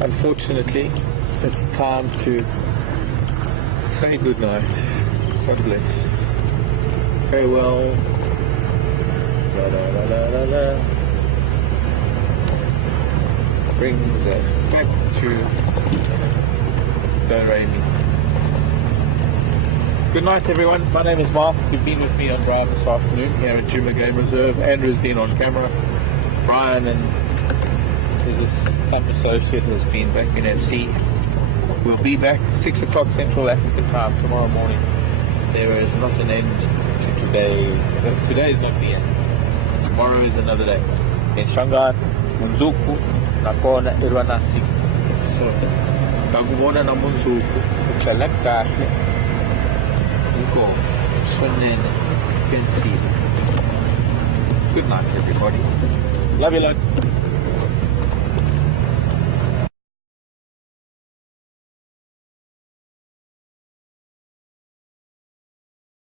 Unfortunately, it's time to say good night. God bless. Farewell. La, la, la, la, la, la. Brings us back to Do Re Mi. Good night, everyone. My name is Mark. You've been with me on drive this afternoon here at Djuma Game Reserve. Andrew's been on camera. Brian and his associate has been back in FC. We'll be back 6 o'clock Central African time tomorrow morning. There is not an end to today. Today is not the end. Tomorrow is another day. In Shanghai, Munzuku, nakona Irwanasi. So, Kagubona na Munzuku, Uklalaka, Uko, Swanen, can see. Good night, everybody. Love you, lots.